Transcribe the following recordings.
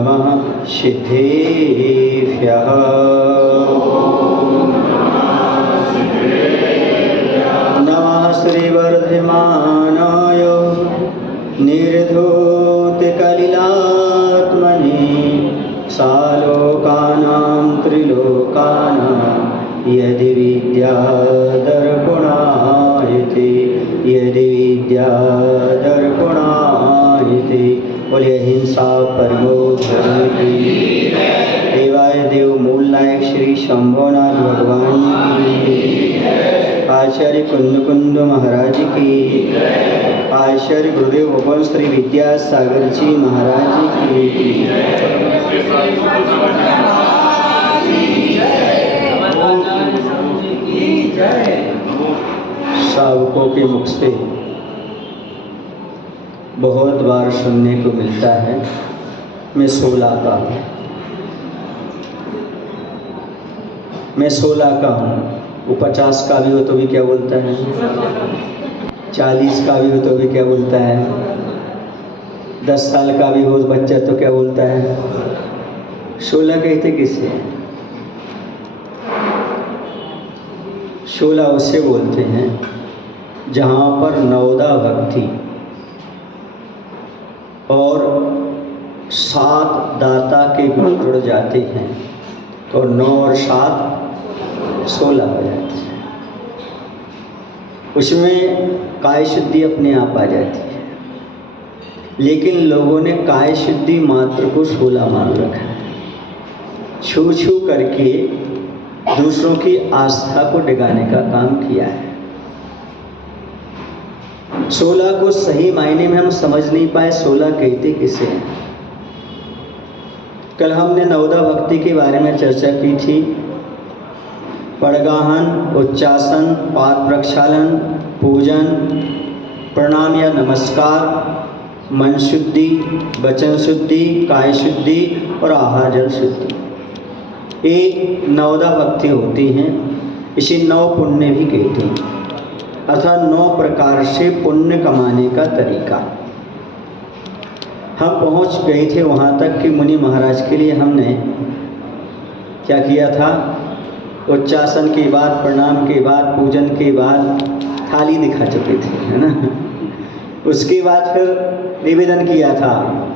नमः सिद्धेभ्यः। नमः श्रीवर्धमानाय निर्धूतकलिलात्मने सालोकानां त्रिलोकानां यदि विद्यादर्पणायते बोलिए हिंसा परमो धर्म की। देवाय देव मूल नायक श्री शंभोनाथ भगवान की। आचार्य कुंद महाराज की। आचार्य गुरुदेव भगवान श्री विद्यासागर जी महाराज की। सावकों के मुख से बहुत बार सुनने को मिलता है, मैं 16 का हूँ, मैं 16 का हूँ। वो 50 का भी हो तो भी क्या बोलता है, 40 का भी हो तो भी क्या बोलता है, 10 साल का भी हो बच्चा तो क्या बोलता है। 16 कहते किसे? 16 उसे बोलते हैं जहाँ पर नवदा भक्ति और 7 दाता के गुण जुड़ जाते हैं तो 9 और 7 16 हो जाते हैं। उसमें काय शुद्धि अपने आप आ जाती है, लेकिन लोगों ने काय शुद्धि मात्र को 16 मान रखा है। छू छू करके दूसरों की आस्था को डिगाने का काम किया है। 16 को सही मायने में हम समझ नहीं पाए 16 कहते किसे हैं। कल हमने नवदा भक्ति के बारे में चर्चा की थी। पड़गाहन, उच्चासन, पाद प्रक्षालन, पूजन, प्रणाम या नमस्कार, मन शुद्धि, वचन शुद्धि, काय शुद्धि और आहार जल शुद्धि, ये नवदा भक्ति होती हैं। इसे 9 पुण्य भी कहते हैं, अर्थात 9 प्रकार से पुण्य कमाने का तरीका। हम पहुंच गए थे वहाँ तक कि मुनि महाराज के लिए हमने क्या किया था, उच्चासन के बाद, प्रणाम के बाद, पूजन के बाद थाली दिखा चुके थे, है ना। उसके बाद फिर निवेदन किया था,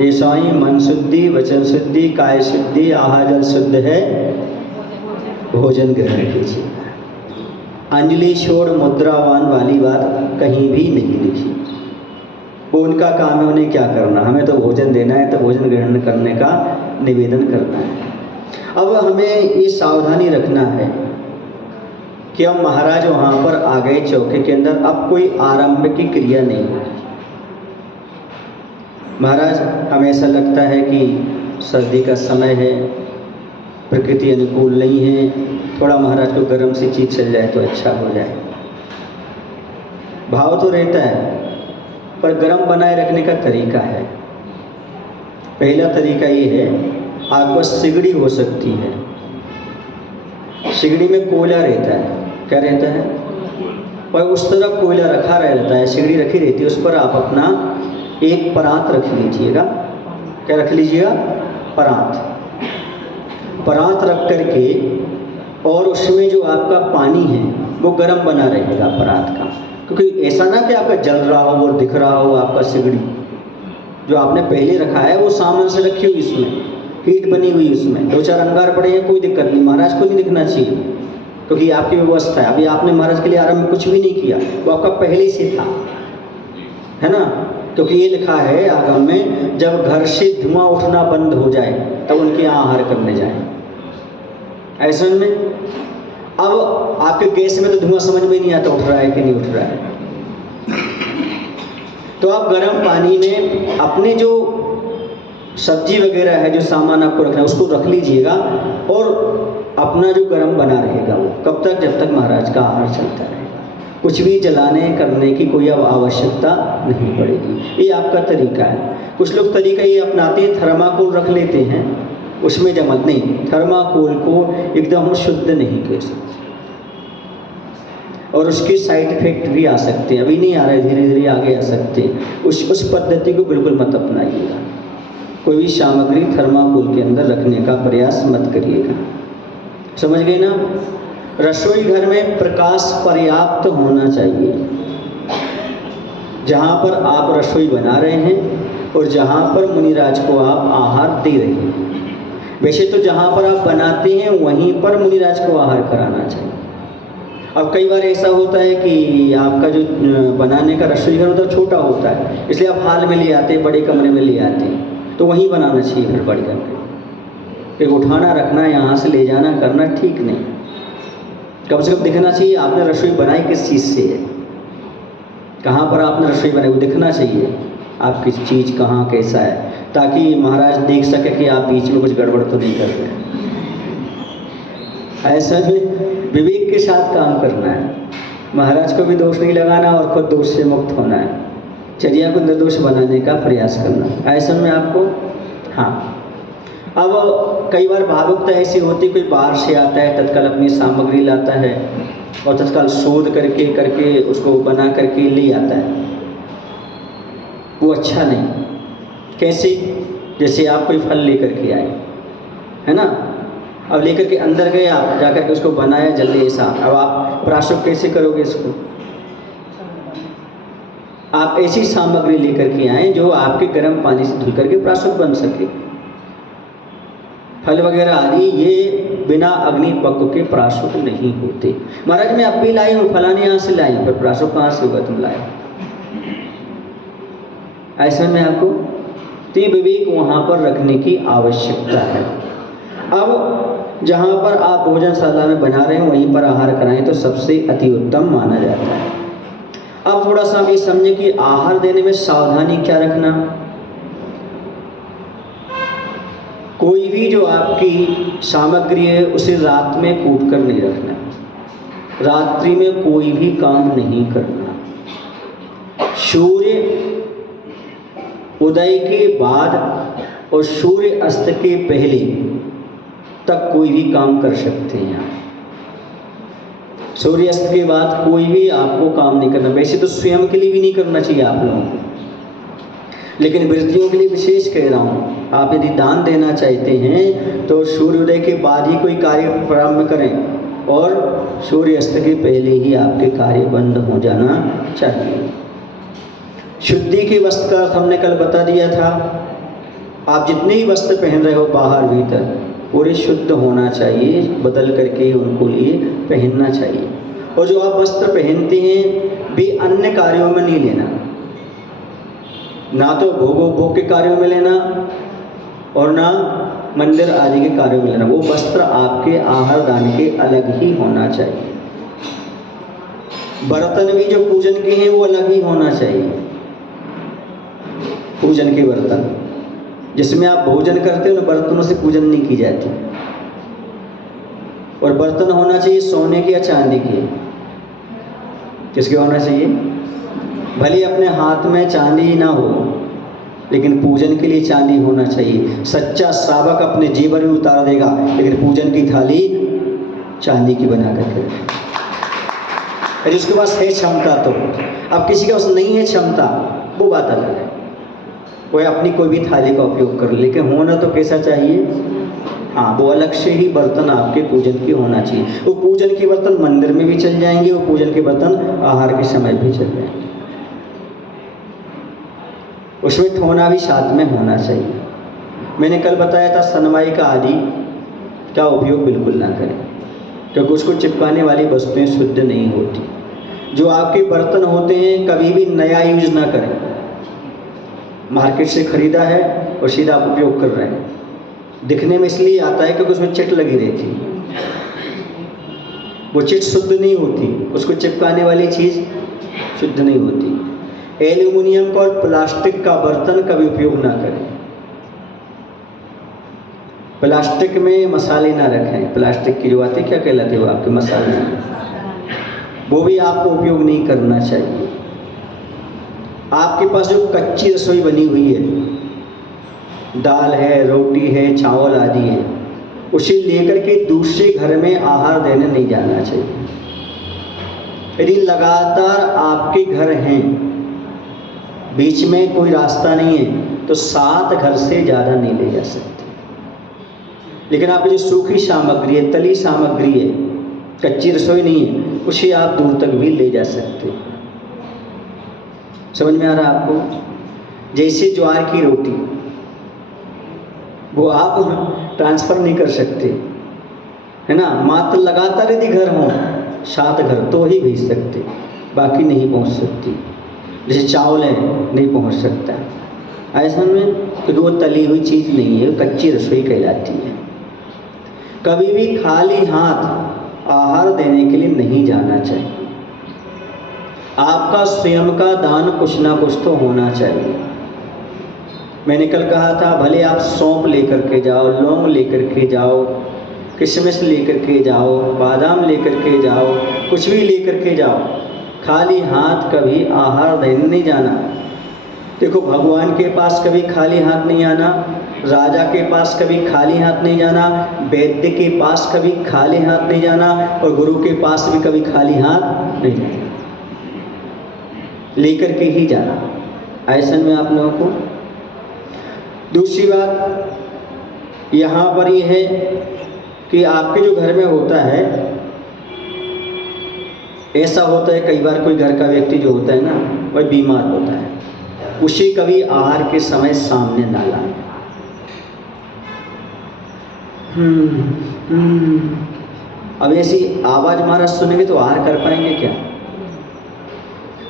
ये स्वामी मन शुद्धि, वचन शुद्धि, काय शुद्धि, आहार जल शुद्ध है, भोजन ग्रहण कीजिए। अंजलि छोड़ मुद्रावान वाली बात कहीं भी नहीं लिखी। वो उनका काम है, उन्हें क्या करना, हमें तो भोजन देना है, तो भोजन ग्रहण करने का निवेदन करना है। अब हमें ये सावधानी रखना है कि हम महाराज वहाँ पर आ गए चौके के अंदर, अब कोई आरंभ की क्रिया नहीं है। महाराज हमें ऐसा लगता है कि सर्दी का समय है, प्रकृति अनुकूल नहीं है, थोड़ा महाराज को गर्म सी चीज़ चल जाए तो अच्छा हो जाए। भाव तो रहता है, पर गर्म बनाए रखने का तरीका है। पहला तरीका ये है, आपके पास सिगड़ी हो सकती है। सिगड़ी में कोयला रहता है, क्या रहता है, और उस तरफ कोयला रखा रहता है, सिगड़ी रखी रहती है, उस पर आप अपना एक परात रख लीजिएगा। क्या रख लीजिएगा? परात। परात रख करके और उसमें जो आपका पानी है वो गर्म बना रहेगा परात का, क्योंकि ऐसा ना कि आपका जल रहा हो और दिख रहा हो आपका सिगड़ी। जो आपने पहले रखा है वो सामान से रखी हुई, इसमें हीट बनी हुई, उसमें 2-4 अंगार पड़े हैं, कोई दिक्कत नहीं, महाराज को नहीं दिखना चाहिए, क्योंकि आपकी व्यवस्था है। अभी आपने महाराज के लिए आरंभ कुछ भी नहीं किया, वो आपका पहले से था, है ना। क्योंकि ये लिखा है आगम में, जब घर से धुआं उठना बंद हो जाए तब उनके यहाँ आहार करने जाए। ऐसे में अब आपके गैस में तो धुआं समझ में नहीं आता उठ रहा है कि नहीं उठ रहा है। तो आप गर्म पानी में अपने जो सब्जी वगैरह है, जो सामान आपको रखना है, उसको रख लीजिएगा और अपना जो गर्म बना रहेगा वो कब तक, जब तक महाराज का आहार चलता रहेगा। कुछ भी जलाने करने की कोई अब आवश्यकता नहीं पड़ेगी। ये आपका तरीका है। कुछ लोग तरीका ये अपनाते हैं, थर्माकोल रख लेते हैं, उसमें जमत नहीं। थर्माकोल को एकदम हम शुद्ध नहीं कह सकते और उसके साइड इफेक्ट भी आ सकते हैं। अभी नहीं आ रहे, धीरे धीरे आगे आ सकते हैं। उस पद्धति को बिल्कुल मत अपनाइएगा। कोई भी सामग्री थर्माकोल के अंदर रखने का प्रयास मत करिएगा। समझ गए ना? रसोई घर में प्रकाश पर्याप्त होना चाहिए। जहाँ पर आप रसोई बना रहे हैं और जहाँ पर मुनिराज को आप आहार दे रहे हैं। वैसे तो जहाँ पर आप बनाते हैं वहीं पर मुनिराज को आहार कराना चाहिए। अब कई बार ऐसा होता है कि आपका जो बनाने का रसोई घर होता है छोटा होता है, इसलिए आप हाल में ले आते हैं, बड़े कमरे में ले आते हैं, तो वहीं बनाना चाहिए फिर बड़े कमरे। फिर उठाना रखना यहाँ से ले जाना करना ठीक नहीं। कम से कम दिखना चाहिए आपने रसोई बनाई किस चीज़ से है, कहाँ पर आपने रसोई बनाई, वो दिखना चाहिए आपकी चीज़ कहाँ कैसा है, ताकि महाराज देख सके कि आप बीच में कुछ गड़बड़ तो नहीं कर रहे हैं। ऐसा में विवेक के साथ काम करना है, महाराज को भी दोष नहीं लगाना और खुद दोष से मुक्त होना है, चर्या को निर्दोष बनाने का प्रयास करना है। ऐसा में आपको हाँ। अब कई बार भावुकता ऐसी होती, कोई बाहर से आता है, तत्काल अपनी सामग्री लाता है और तत्काल शोध करके उसको बना करके ले आता है, वो अच्छा नहीं। कैसे? जैसे आप कोई फल लेकर के आए, है ना, अब लेकर के अंदर गए आप, जाकर के उसको बनाया जल्दी ऐसा, अब आप प्राशुभ कैसे करोगे इसको? आप ऐसी सामग्री लेकर के आए जो आपके गर्म पानी से धुल करके प्राशुभ बन सके। फल वगैरह आदि ये बिना अग्नि पक्व के प्राशुभ नहीं होते। महाराज मैं अब भी लाई हूँ, फलाने यहाँ से लाई हूँ, पर प्राशुभ कहाँ से होगा, तुम लाए? ऐसा में आपको तो विवेक वहाँ पर रखने की आवश्यकता है। अब जहाँ पर आप भोजनशाला में बना रहे हैं वहीं पर आहार कराएं तो सबसे अति उत्तम माना जाता है। अब थोड़ा सा ये समझें कि आहार देने में सावधानी क्या रखना। कोई भी जो आपकी सामग्री है उसे रात में कूट कर नहीं रखना, रात्रि में कोई भी काम नहीं करना। सूर्य उदय के बाद और सूर्य अस्त के पहले तक कोई भी काम कर सकते हैं आप। सूर्यास्त के बाद कोई भी आपको काम नहीं करना। वैसे तो स्वयं के लिए भी नहीं करना चाहिए आप लोगों को, लेकिन वृत्तियों के लिए विशेष कह रहा हूँ। आप यदि दान देना चाहते हैं तो सूर्योदय के बाद ही कोई कार्य प्रारंभ करें और सूर्यास्त के पहले ही आपके कार्य बंद हो जाना चाहिए। शुद्धि के वस्त्र का हमने कल बता दिया था। आप जितने ही वस्त्र पहन रहे हो बाहर भीतर पूरे शुद्ध होना चाहिए, बदल करके उनको लिए पहनना चाहिए। और जो आप वस्त्र पहनते हैं वे अन्य कार्यों में नहीं लेना, ना तो भोग के कार्यों में लेना और ना मंदिर आदि के कार्यों में लेना। वो वस्त्र आपके आहार दान के अलग ही होना चाहिए। बर्तन भी जो पूजन के हैं वो अलग ही होना चाहिए। पूजन के बर्तन जिसमें आप भोजन करते हो उन बर्तनों से पूजन नहीं की जाती। और बर्तन होना चाहिए सोने के या चांदी के। किसके होना चाहिए? भले अपने हाथ में चांदी ना हो लेकिन पूजन के लिए चांदी होना चाहिए। सच्चा श्रावक अपने जेवर भी उतार देगा लेकिन पूजन की थाली चांदी की बना करके। यदि उसके पास है क्षमता तो। अब किसी के पास नहीं है क्षमता वो बात अलग है, कोई अपनी कोई भी थाली का उपयोग कर, लेकिन होना तो कैसा चाहिए? हाँ, वो अलग से ही बर्तन आपके पूजन की होना चाहिए। वो पूजन के बर्तन मंदिर में भी चल जाएंगे, वो पूजन के बर्तन आहार के समय भी चल जाएंगे। उसमें ठोना भी साथ में होना चाहिए। मैंने कल बताया था सनमाई का आदि का उपयोग बिल्कुल ना करें, क्योंकि उसको चिपकाने वाली वस्तुएं शुद्ध नहीं होती। जो आपके बर्तन होते हैं कभी भी नया यूज ना करें। मार्केट से खरीदा है और सीधा आप उपयोग कर रहे हैं, दिखने में इसलिए आता है क्योंकि उसमें चिट लगी रहती है। वो चिट शुद्ध नहीं होती, उसको चिपकाने वाली चीज़ शुद्ध नहीं होती। एल्यूमिनियम का और प्लास्टिक का बर्तन कभी उपयोग ना करें। प्लास्टिक में मसाले ना रखें। प्लास्टिक की जो आती क्या कहलाते हो आपके मसाले, वो भी आपको उपयोग नहीं करना चाहिए। आपके पास जो कच्ची रसोई बनी हुई है, दाल है, रोटी है, चावल आदि है, उसे लेकर के दूसरे घर में आहार देने नहीं जाना चाहिए। यदि लगातार आपके घर हैं, बीच में कोई रास्ता नहीं है, तो 7 घर से ज़्यादा नहीं ले जा सकते। लेकिन आपकी जो सूखी सामग्री है, तली सामग्री है, कच्ची रसोई नहीं है, उसे आप दूर तक भी ले जा सकते हो। समझ में आ रहा है आपको? जैसे ज्वार की रोटी, वो आप ट्रांसफ़र नहीं कर सकते, है ना। मात्र लगातार यदि घर हों 7 घर तो ही भेज सकते, बाकी नहीं पहुंच सकती। जैसे चावल है, नहीं पहुंच सकता ऐसा में, क्योंकि वो तली हुई चीज़ नहीं है, कच्ची रसोई कहलाती है। कभी भी खाली हाथ आहार देने के लिए नहीं जाना चाहिए। आपका स्वयं का दान कुछ ना कुछ तो होना चाहिए। मैंने कल कहा था, भले आप सौंफ लेकर के जाओ, लौंग लेकर के जाओ, किशमिश लेकर के जाओ, बादाम लेकर के जाओ, कुछ भी लेकर के जाओ, खाली हाथ कभी आहार देने नहीं जाना। देखो, भगवान के पास कभी खाली हाथ नहीं आना, राजा के पास कभी खाली हाथ नहीं जाना, वैद्य के पास कभी खाली हाथ नहीं जाना, और गुरु के पास भी कभी खाली हाथ नहीं जाना, लेकर के ही जाना। ऐसे में आप लोगों को दूसरी बात यहाँ पर ये है कि आपके जो घर में होता है, ऐसा होता है कई बार कोई घर का व्यक्ति जो होता है ना, वह बीमार होता है, उसे कभी आहार के समय सामने ना लाए। अब ऐसी आवाज़ महाराज सुनेंगे तो आहार कर पाएंगे क्या?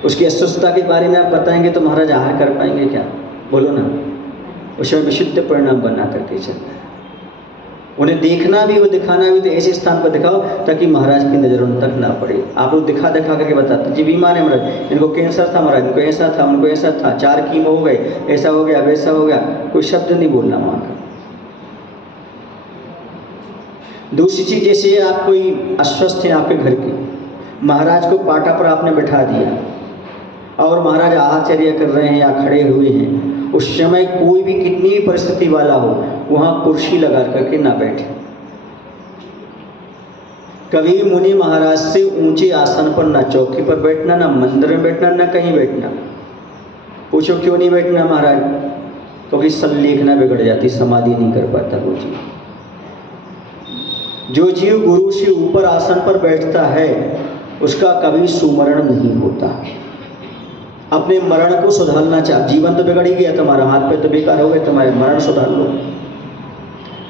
उसकी अस्वस्थता के बारे में आप बताएंगे तो महाराज आहार कर पाएंगे क्या? बोलो ना। उसमें विशुद्ध परिणाम बना करके चलना है। उन्हें देखना भी, वो दिखाना भी, तो ऐसे स्थान पर दिखाओ ताकि महाराज की नज़र उन तक ना पड़े। आप लोग दिखा दिखा करके बताते, जी बीमार है महाराज, इनको कैंसर था महाराज, इनको ऐसा था, उनको ऐसा था, 4 कीमो हो गए, ऐसा हो गया, वैसा हो गया, कोई शब्द नहीं बोलना वहाँ का। दूसरी चीज़, जैसे आप कोई अस्वस्थ हैं आपके घर की, महाराज को पाटा पर आपने बैठा दिया और महाराज आहारचर्या कर रहे हैं या खड़े हुए हैं, उस समय कोई भी कितनी भी परिस्थिति वाला हो, वहाँ कुर्सी लगा करके ना बैठे। कभी भी मुनि महाराज से ऊंचे आसन पर ना चौकी पर बैठना, ना मंदिर में बैठना, ना कहीं बैठना। पूछो क्यों नहीं बैठना महाराज? क्योंकि संलेखना बिगड़ जाती, समाधि नहीं कर पाता वो जीव। जो जीव गुरु से ऊपर आसन पर बैठता है उसका कभी सुमरण नहीं होता। अपने मरण को सुधारना चाह, जीवन तो बिगड़ ही गया तुम्हारा, हाथ पे तो बेकार हो गए तुम्हारे, मरण सुधार लो।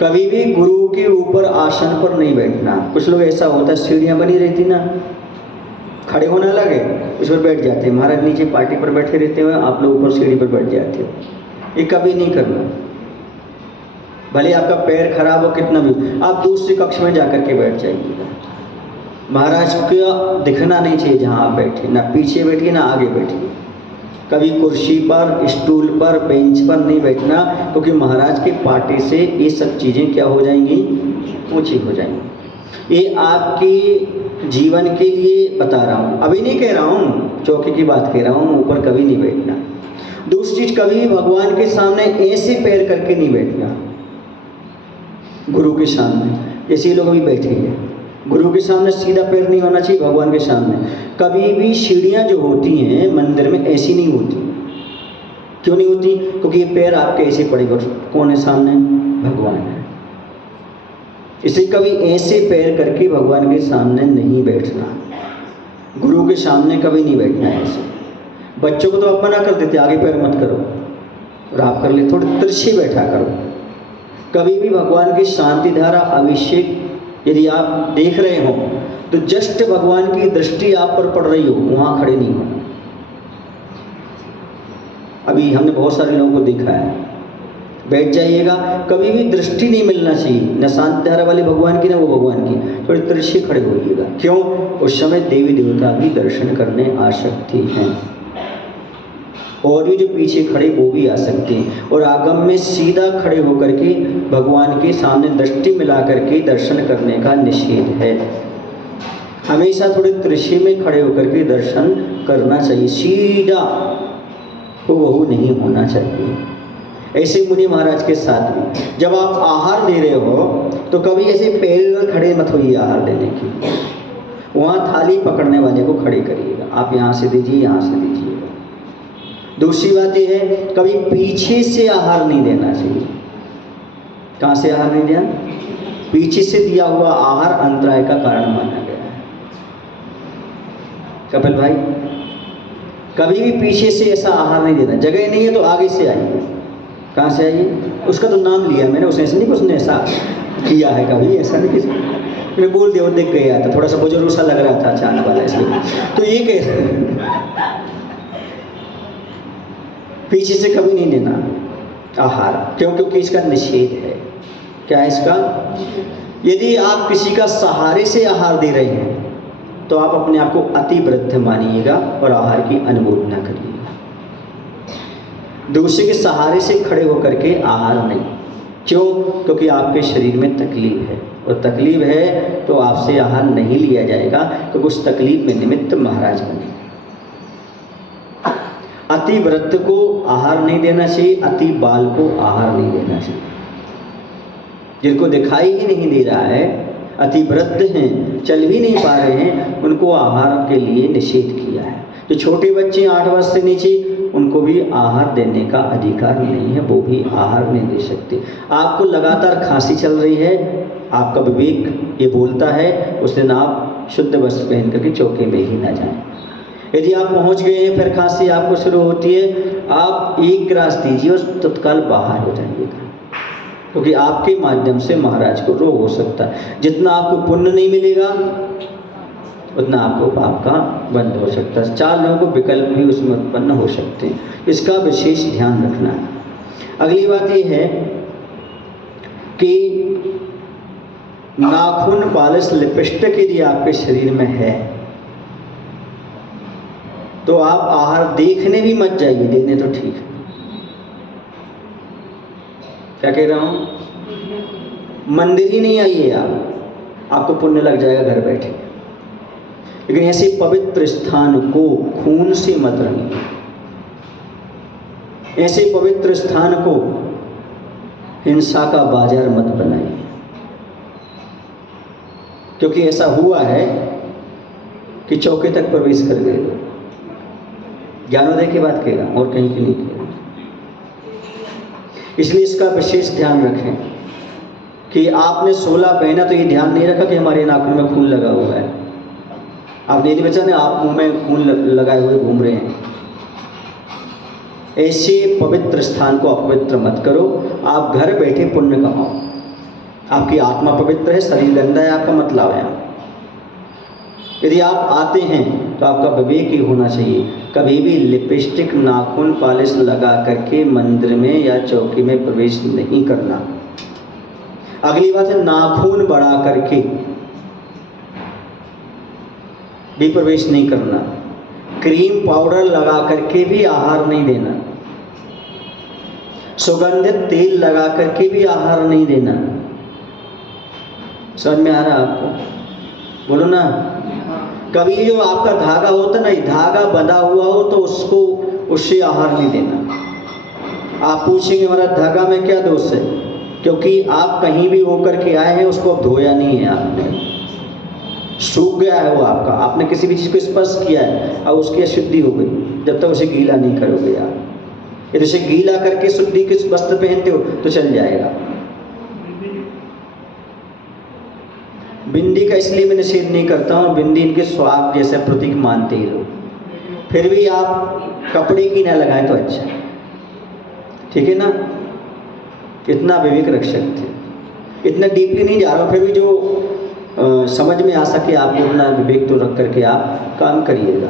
कभी भी गुरु के ऊपर आसन पर नहीं बैठना। कुछ लोग ऐसा होता है, सीढ़ियाँ बनी रहती ना, खड़े होना लगे उस पर बैठ जाते हैं। महाराज नीचे पार्टी पर बैठे रहते हुए आप लोग ऊपर सीढ़ी पर बैठ जाते हो। ये कभी नहीं करना। भले आपका पैर खराब हो कितना भी, आप दूसरे कक्ष में जाकर के बैठ जाइएगा। महाराज का दिखना नहीं चाहिए जहाँ आप बैठे, ना पीछे बैठिए ना आगे बैठिए। कभी कुर्सी पर, स्टूल पर, बेंच पर नहीं बैठना, क्योंकि महाराज के पाटे से ये सब चीज़ें क्या हो जाएंगी? ऊंची हो जाएंगी। ये आपके जीवन के लिए बता रहा हूँ, अभी नहीं कह रहा हूँ, चौकी की बात कह रहा हूँ। ऊपर कभी नहीं बैठना। दूसरी चीज़, कभी भगवान के सामने ऐसे पैर करके नहीं बैठना। गुरु के सामने जैसे लोग अभी बैठे हैं, गुरु के सामने सीधा पैर नहीं होना चाहिए। भगवान के सामने कभी भी सीढ़ियाँ जो होती हैं मंदिर में ऐसी नहीं होती। क्यों नहीं होती? क्योंकि ये पैर आपके ऐसे पड़ेगा। कौन है सामने? भगवान है। इसे कभी ऐसे पैर करके भगवान के सामने नहीं बैठना। गुरु के सामने कभी नहीं बैठना है ऐसे। बच्चों को तो आप मना कर देते, आगे पैर मत करो, और आप कर ले, थोड़ी तिरछी बैठा करो। कभी भी भगवान की शांति धारा, अभिषेक यदि आप देख रहे हो तो जस्ट भगवान की दृष्टि आप पर पड़ रही हो, वहाँ खड़े नहीं हो। अभी हमने बहुत सारे लोगों को देखा है, बैठ जाइएगा, कभी भी दृष्टि नहीं मिलना चाहिए, न शांति धारा वाले भगवान की न वो भगवान की। थोड़ी तिरछी खड़े होइएगा। क्यों? उस समय देवी देवता भी दर्शन करने आ सकते हैं, और भी जो पीछे खड़े वो भी आ सकते हैं। और आगम में सीधा खड़े होकर के भगवान के सामने दृष्टि मिला करके दर्शन करने का निषेध है। हमेशा थोड़े तिरछे में खड़े होकर के दर्शन करना चाहिए, सीधा वो नहीं होना चाहिए। ऐसे मुनि महाराज के साथ भी जब आप आहार दे रहे हो तो कभी ऐसे पैर खड़े मत होइए आहार देने की। वहाँ थाली पकड़ने वाले को खड़े करिएगा, आप यहाँ से दीजिए, यहाँ से दीजिएगा। दूसरी बात यह है, कभी पीछे से आहार नहीं देना चाहिए। कहाँ से आहार नहीं देना? पीछे से दिया हुआ आहार अंतराय का कारण माना गया है। कपिल भाई, कभी भी पीछे से ऐसा आहार नहीं देना। जगह नहीं है तो आगे से आइए। कहाँ से आइए? उसका तो नाम लिया मैंने, उसने ऐसा नहीं कि उसने ऐसा किया है, कभी ऐसा नहीं किसी मैंने बोल दिया, वो देख गया था, थोड़ा सा बुजुर्ग सा लग रहा था अचानक वाला, इसलिए तो ये कह पीछे से कभी नहीं लेना आहार। क्यों? क्योंकि इसका निषेध है। क्या है इसका? यदि आप किसी का सहारे से आहार दे रहे हैं तो आप अपने आप को अति वृद्ध मानिएगा और आहार की अनुमोदना करिएगा। दूसरे के सहारे से खड़े होकर के आहार नहीं। क्यों? क्योंकि आपके शरीर में तकलीफ है, और तकलीफ है तो आपसे आहार नहीं लिया जाएगा, क्योंकि उस तकलीफ में निमित्त महाराज बने। अति वृद्ध को आहार नहीं देना चाहिए, अति बाल को आहार नहीं देना चाहिए। जिनको दिखाई ही नहीं दे रहा है, अति वृद्ध हैं, चल भी नहीं पा रहे हैं, उनको आहार के लिए निषेध किया है। जो छोटे बच्चे 8 वर्ष से नीचे, उनको भी आहार देने का अधिकार नहीं है, वो भी आहार नहीं दे सकते। आपको लगातार खांसी चल रही है, आपका विवेक ये बोलता है उस दिन आप शुद्ध वस्त्र पहन करके चौके में ही ना जाएं। यदि आप पहुंच गए हैं, फिर खांसी आपको शुरू होती है, आप एक ग्रास दीजिए और तत्काल बाहर हो जाइएगा, क्योंकि आपके माध्यम से महाराज को रोग हो सकता है। जितना आपको पुण्य नहीं मिलेगा उतना आपको पाप का बंद हो सकता है। 4 लोगों को विकल्प भी उसमें उत्पन्न हो सकते हैं, इसका विशेष ध्यान रखना है। अगली बात यह है कि नाखून, पालिश, लिपस्टिक यदि आपके शरीर में है तो आप आहार देखने भी मत जाइए, देने तो ठीक है। क्या कह रहा हूं? मंदिर ही नहीं आइए आप, आपको पुण्य लग जाएगा घर बैठे। लेकिन ऐसे पवित्र स्थान को खून से मत रंगिए, ऐसे पवित्र स्थान को हिंसा का बाजार मत बनाइए। क्योंकि ऐसा हुआ है कि चौके तक प्रवेश कर गए लोग। ज्ञानोदय की बात कह रहा हूं और कहीं की नहीं कह रहा। इसलिए इसका विशेष ध्यान रखें कि आपने 16 पहना तो ये ध्यान नहीं रखा कि हमारे नाखून में खून लगा हुआ है। आपने नहीं बचा, आप मुंह में खून लगाए हुए घूम रहे हैं। ऐसे पवित्र स्थान को अपवित्र मत करो। आप घर बैठे पुण्य कमाओ। आपकी आत्मा पवित्र है, शरीर गंदा है, आपका मत लाओ यहाँ। यदि आप आते हैं तो आपका विवेक ही होना चाहिए। कभी भी लिपस्टिक, नाखून, पालिश लगा करके मंदिर में या चौकी में प्रवेश नहीं करना। अगली बात है, नाखून बढ़ा करके भी प्रवेश नहीं करना। क्रीम पाउडर लगा करके भी आहार नहीं देना। सुगंधित तेल लगा करके भी आहार नहीं देना। समझ में आ रहा है आपको? बोलो ना। कभी जो आपका धागा होता ना, धागा बंधा हुआ हो तो उससे आहार नहीं देना। आप पूछेंगे हमारा धागा में क्या दोष है? क्योंकि आप कहीं भी होकर के आए हैं, उसको धोया नहीं है आपने, सूख गया है वो आपका। आपने किसी भी चीज़ को स्पर्श किया है और उसकी अशुद्धि हो गई। जब तक उसे गीला नहीं करोगे आप। यदि उसे गीला करके शुद्धि के वस्त्र पहनते हो तो चल जाएगा। बिंदी का इसलिए मैं निषेध नहीं करता हूँ, बिंदी इनके स्वाद जैसे प्रतीक मानते ही लोग। फिर भी आप कपड़े की ना लगाएं तो अच्छा, ठीक है ना? इतना विवेक रख सकते। इतना डीपली नहीं जा रहा हूँ, फिर भी जो समझ में आ सके आपको उतना विवेक तो रख करके आप काम करिएगा।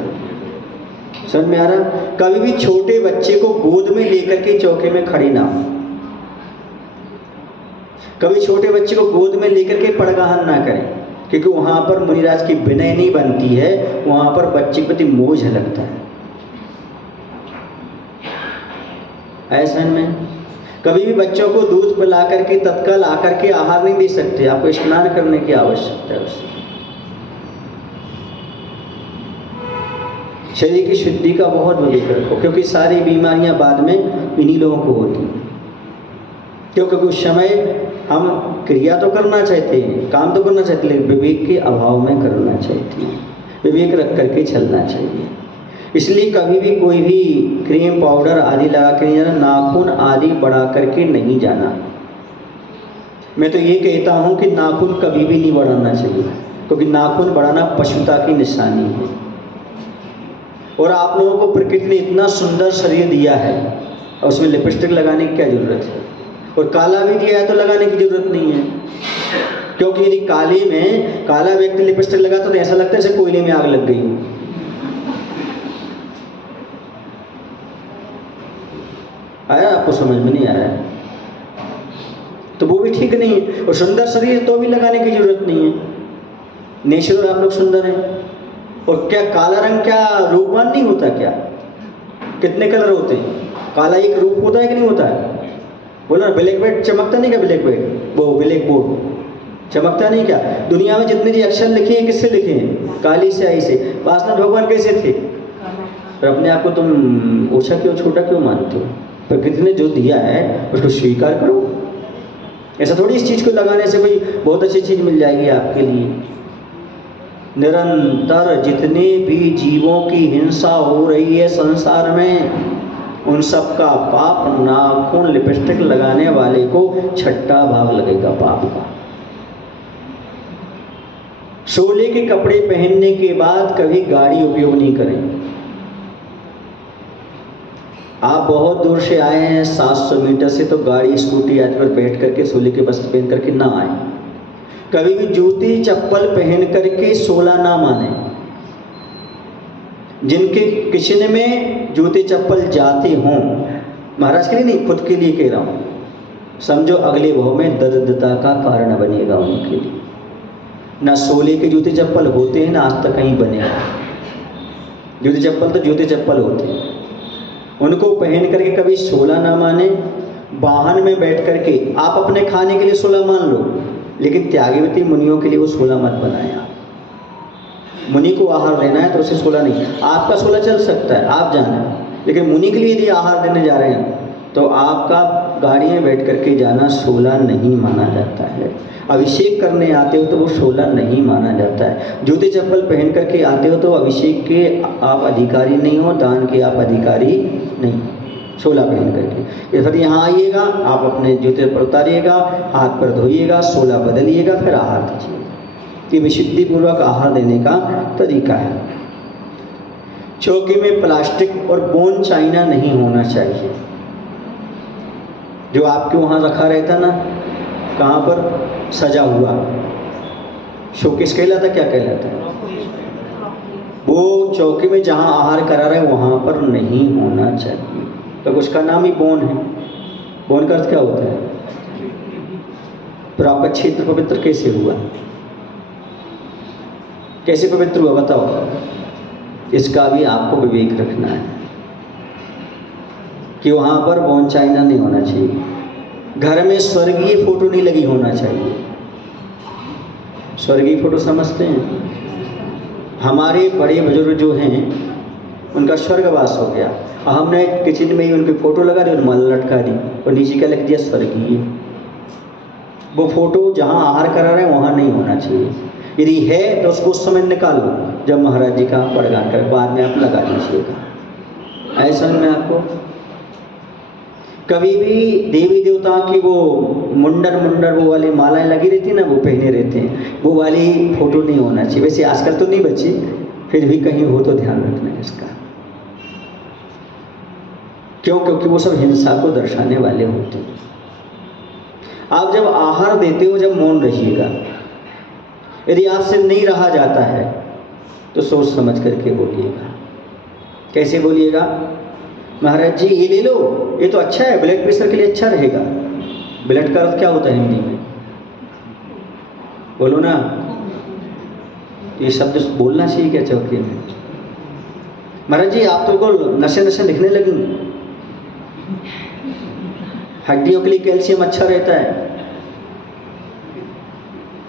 समझ में आ रहा? कभी भी छोटे बच्चे को गोद में लेकर के चौके में खड़ी ना हो। कभी छोटे बच्चे को गोद में लेकर के पड़गाहन ना करें, क्योंकि वहां पर मुनिराज की विनय नहीं बनती है, वहां पर बच्चे के प्रति मोह झलकता है। ऐसा में कभी भी बच्चों को दूध पिला करके तत्काल आकर के आहार नहीं दे सकते। आपको स्नान करने की आवश्यकता है उससे। शरीर की शुद्धि का बहुत विवेक रखो, क्योंकि सारी बीमारियां बाद में इन्हीं लोगों को होती हैं। क्योंकि उस समय हम क्रिया तो करना चाहते हैं, काम तो करना चाहते हैं, लेकिन विवेक के अभाव में करना चाहते हैं। विवेक रख करके चलना चाहिए। इसलिए कभी भी कोई भी क्रीम पाउडर आदि लगा के नहीं जाना, नाखून आदि बढ़ा करके नहीं जाना। मैं तो ये कहता हूँ कि नाखून कभी भी नहीं बढ़ाना चाहिए, क्योंकि नाखून बढ़ाना पशुता की निशानी है। और आप लोगों को प्रकृति ने इतना सुंदर शरीर दिया है और उसमें लिपस्टिक लगाने की क्या ज़रूरत है? और काला भी दिया है तो लगाने की ज़रूरत नहीं है, क्योंकि यदि काली में काला व्यक्ति लिपस्टिक लगाता तो ऐसा लगता है जैसे कोयले में आग लग गई हो। आया आपको समझ में? नहीं आया तो वो भी ठीक नहीं है। और सुंदर शरीर तो भी लगाने की जरूरत नहीं है, नेचुरल आप लोग सुंदर हैं। और क्या काला रंग क्या रूपवान नहीं होता क्या? कितने कलर होते हैं? काला एक रूप होता है कि नहीं होता है? बोलो ना, ब्लैक बोर्ड चमकता नहीं क्या? ब्लैक बोर्ड, वो ब्लैक बोर्ड चमकता नहीं क्या? दुनिया में जितने भी अक्षर लिखे हैं किससे लिखे हैं? काली स्याही से। वासना भगवान कैसे थे? पर अपने आप को तुम ऊंचा क्यों छोटा क्यों मानते हो? प्रकृति ने जो दिया है उसको स्वीकार करो। ऐसा थोड़ी इस चीज़ को लगाने से कोई बहुत अच्छी चीज़ मिल जाएगी आपके लिए। निरंतर जितने भी जीवों की हिंसा हो रही है संसार में, उन सब का पाप नाखून लिपस्टिक लगाने वाले को छठा भाग लगेगा पाप का। शोले के कपड़े पहनने के बाद कभी गाड़ी उपयोग नहीं करें। आप बहुत दूर से आए हैं 700 मीटर से, तो गाड़ी स्कूटी आदि पर बैठ करके शोले के वस्त्र पहन करके ना आए। कभी भी जूती चप्पल पहन करके सोला ना माने। जिनके किचन में जूते चप्पल जाते हों, महाराज के लिए नहीं, खुद के लिए कह रहा हूँ, समझो अगले भाव में दरिद्रता का कारण बनेगा उनके लिए। ना सोले के जूते चप्पल होते हैं, ना आज तक कहीं बने। जूते चप्पल तो जूते चप्पल होते हैं, उनको पहन करके कभी सोला ना माने। वाहन में बैठ करके आप अपने खाने के लिए सोला मान लो, लेकिन त्यागीवती मुनियों के लिए वो सोला मत बनाया। मुनि को आहार देना है तो उसे सोला नहीं। आपका सोला चल सकता है, आप जाना, लेकिन मुनि के लिए यदि आहार देने जा रहे हैं तो आपका गाड़ी में बैठ करके जाना सोला नहीं माना जाता है। अभिषेक करने आते हो तो वो सोला नहीं माना जाता है। जूते चप्पल पहन करके आते हो तो अभिषेक के आप अधिकारी नहीं हो, दान के आप अधिकारी नहीं, सोला पहन करके। फिर यहाँ आइएगा, आप अपने जूते पर उतारिएगा, हाथ पर धोइएगा, सोला बदलिएगा, फिर आहार दीजिएगा। ये विशुद्धि पूर्वक आहार देने का तरीका है। चौकी में प्लास्टिक और बोन चाइना नहीं होना चाहिए। जो आपके वहाँ रखा रहता ना, कहाँ पर सजा हुआ, शोकेस कहलाता, क्या कहलाता है? वो चौकी में जहाँ आहार करा रहे वहाँ पर नहीं होना चाहिए। तो उसका नाम ही बोन है। बोन का अर्थ क्या होता है? तो आपका क्षेत्र पवित्र कैसे हुआ? कैसे पवित्र हुआ बताओ? इसका भी आपको विवेक रखना है कि वहाँ पर बोन चाइना नहीं होना चाहिए। घर में स्वर्गीय फोटो नहीं लगी होना चाहिए। स्वर्गीय फोटो समझते हैं? हमारे बड़े बुजुर्ग जो हैं उनका स्वर्गवास हो गया, हमने किचन में ही उनकी फ़ोटो लगा दी और माला लटका दी और नीचे क्या लिख दिया? स्वर्गीय। वो फ़ोटो जहाँ आहार करा रहे हैं वहाँ नहीं होना चाहिए। यदि है तो उसको उस समय निकालो जब महाराज जी का प्रगान कर, बाद में आप लगा दीजिएगा। ऐसा में आपको कभी भी देवी देवता की वो मुंडर वो वाली मालाएं लगी रहती ना, वो पहने रहते हैं, वो वाली फ़ोटो नहीं होना चाहिए। वैसे आजकल तो नहीं बची, फिर भी कहीं हो तो ध्यान रखना है इसका। क्यों? क्योंकि वो सब हिंसा को दर्शाने वाले होते हैं। आप जब आहार देते हो, जब मौन रहिएगा। यदि आपसे नहीं रहा जाता है तो सोच समझ करके बोलिएगा। कैसे बोलिएगा? महाराज जी ये ले लो, ये तो अच्छा है, ब्लड प्रेशर के लिए अच्छा रहेगा। ब्लड का अर्थ क्या होता है हिंदी में? बोलो ना, ये शब्द बोलना चाहिए क्या चौकी में? महाराज जी आप तो बिल्कुल नशे लिखने लगी। हड्डियों के लिए कैल्शियम अच्छा रहता है।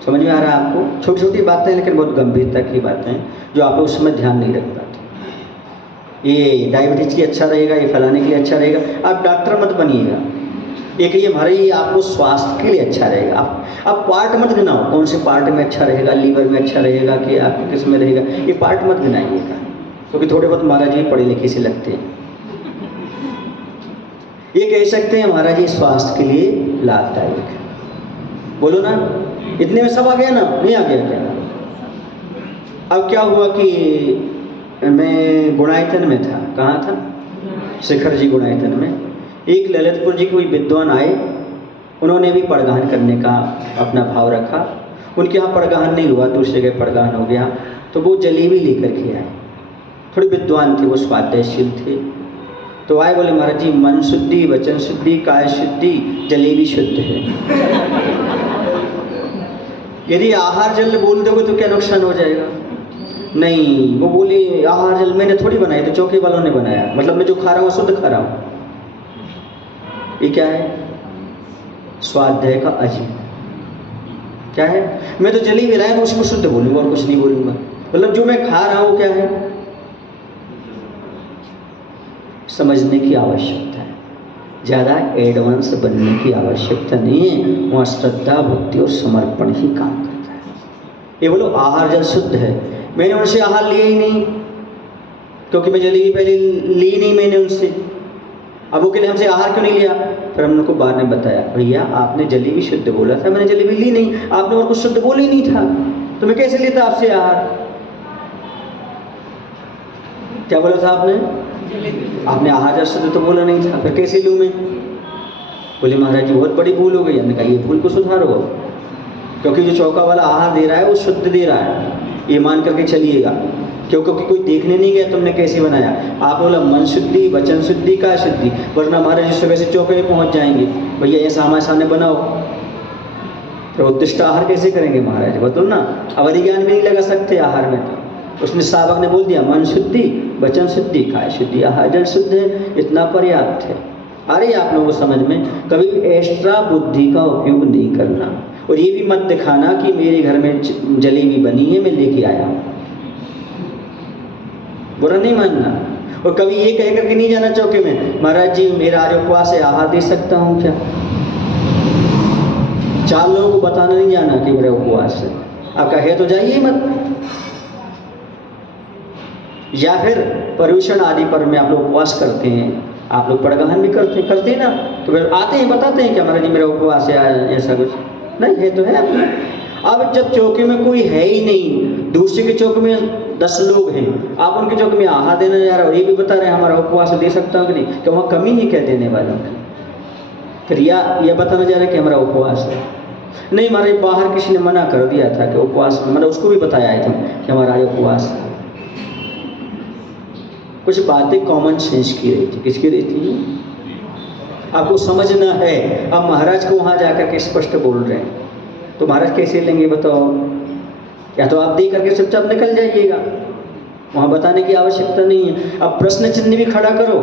समझ में आ रहा है आपको? छोटी छोटी बातें, लेकिन बहुत गंभीरता की बातें जो आप उस समय ध्यान नहीं रख पाते। ये डायबिटीज के अच्छा रहेगा, ये फलाने के लिए अच्छा रहेगा। आप डॉक्टर मत बनिएगा। एक ये हमारे आपको स्वास्थ्य के लिए अच्छा रहेगा। आप पार्ट मत गिनाओ, कौन से पार्ट में अच्छा रहेगा, लीवर में अच्छा रहेगा कि आपके किस में रहेगा, ये पार्ट मत गिनाइएगा। क्योंकि थोड़े बहुत महाराज जी पढ़े लिखे से लगते हैं। ये कह सकते हैं महाराज जी स्वास्थ्य के लिए लाभदायक है। बोलो ना, इतने में सब आ गया ना, नहीं आ गया क्या? अब क्या हुआ कि मैं गुणायतन में था। कहाँ था? शिखर जी गुणायतन में। एक ललितपुर जी कोई विद्वान आए, उन्होंने भी पड़गाहन करने का अपना भाव रखा। उनके यहाँ पड़गाहन नहीं हुआ, दूसरे जगह पड़गाहन हो गया, तो वो जलेबी लेकर के आए। थोड़े विद्वान थे वो, स्वाध्यायशील थे। तो आए, बोले महाराज जी मन शुद्धि, वचन शुद्धि, काय शुद्धि, जलेबी शुद्ध है। यदि आहार जल बोल दोगे तो क्या नुकसान हो जाएगा? नहीं, वो बोले आहार जल मैंने थोड़ी बनाई, तो चौके वालों ने बनाया, मतलब मैं जो खा रहा हूँ शुद्ध खा रहा हूँ। ये क्या है? स्वाध्याय का अजीब क्या है? मैं तो जलेबी लाया तो उसको शुद्ध बोलूंगा और कुछ नहीं बोलूंगा, मतलब जो मैं खा रहा हूँ क्या है? समझने की आवश्यकता है, ज़्यादा एडवांस बनने की आवश्यकता नहीं है। वहाँ श्रद्धा, भक्ति और समर्पण ही काम करता है। ये बोलो आहार जल शुद्ध है, मैंने उनसे आहार लिया ही नहीं, क्योंकि मैं जलेबी पहले ली नहीं मैंने उनसे। अब वो के लिए हमसे आहार क्यों नहीं लिया? फिर हमने उनको बाद में बताया, भैया आपने जलेबी शुद्ध बोला था, मैंने जलेबी ली नहीं, आपने और कुछ शुद्ध बोला ही नहीं था, तो मैं कैसे लेता आपसे आहार? क्या बोला था आपने? आपने आहार जल शुद्ध तो बोला नहीं था, फिर कैसे लूँ मैं? बोले महाराज जी बहुत बड़ी भूल हो गई। हमने कहा ये भूल को सुधारो, क्योंकि जो चौका वाला आहार दे रहा है वो शुद्ध दे रहा है, ये मान करके चलिएगा। क्योंकि कोई देखने नहीं गया तुमने कैसे बनाया। आप बोला मन शुद्धि, वचन शुद्धि, काय शुद्धि, वरना हमारे जिस सुबह से चौके में पहुंच जाएंगे, भैया ऐसा हमारे सामने बनाओ, फिर उद्दिष्ट आहार कैसे करेंगे महाराज? बताओ ना, अवधि ज्ञान भी नहीं लगा सकते आहार में। तो उसने सावक ने बोल दिया मन शुद्धि, वचन शुद्धि, काय शुद्धि, आहार जल शुद्ध है, इतना पर्याप्त है। अरे आप लोगों को समझ में कभी एक्स्ट्रा बुद्धि का उपयोग नहीं करना, और ये भी मत दिखाना कि मेरे घर में जलेबी बनी है मैं लेके आया हूँ, बुरा नहीं मानना। और कभी ये कह करके नहीं जाना चौके में, महाराज जी मेरा आज उपवास है, आहार दे सकता हूँ क्या? 4 लोगों को बताना नहीं जाना कि मेरा उपवास है। आप कहे तो जाइए मत। या फिर पर्यूषण आदि पर में आप लोग उपवास करते हैं, आप लोग पड़गाहन भी करते हैं ना, तो फिर आते हैं बताते हैं कि महाराज जी मेरा उपवास है, ऐसा कुछ नहीं है तो है अपना। अब जब चौके में कोई है ही नहीं, दूसरे के चौके में 10 लोग हैं, आप उनके चौके में आहार देने जा रहे हो और ये भी बता रहे हैं हमारा उपवास दे सकता हूँ कि नहीं, तो वहाँ कमी ही क्या देने वालों की? फिर यह बताना जा रहा है कि हमारा उपवास है। नहीं, हमारे बाहर किसी ने मना कर दिया था कि उपवास, मैंने उसको भी बताया है कि हमारा उपवास है। कुछ बातें कॉमन सेंस की रही थी। किसकी रही थी? आपको समझना है। अब महाराज को वहाँ जाकर के स्पष्ट बोल रहे हैं, तो महाराज कैसे लेंगे बताओ? या तो आप दे करके चुपचाप निकल जाइएगा, वहाँ बताने की आवश्यकता नहीं है। अब प्रश्न चिन्ह भी खड़ा करो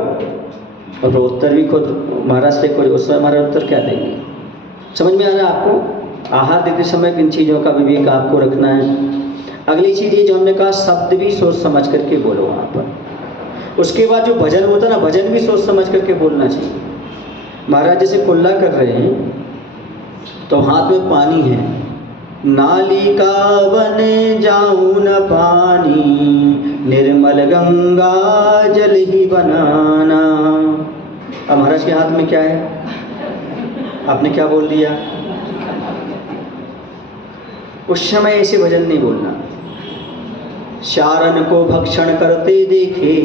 और उत्तर भी खुद महाराज से करो, उस समय हमारा उत्तर क्या देंगे? समझ में आ रहा है आपको? आहार देते समय किन चीज़ों का विवेक आपको रखना है। अगली चीज़ ये जो हमने कहा, शब्द भी सोच समझ करके बोलो वहाँ पर। उसके बाद जो भजन होता है ना, भजन भी सोच समझ करके बोलना चाहिए। महाराज जैसे कुल्ला कर रहे हैं तो हाथ में पानी है, नालिका बने जाऊं न पानी, निर्मल गंगा जल ही बनाना। अब महाराज के हाथ में क्या है? आपने क्या बोल दिया? उस समय ऐसे भजन नहीं बोलना। शारन को भक्षण करते देखे,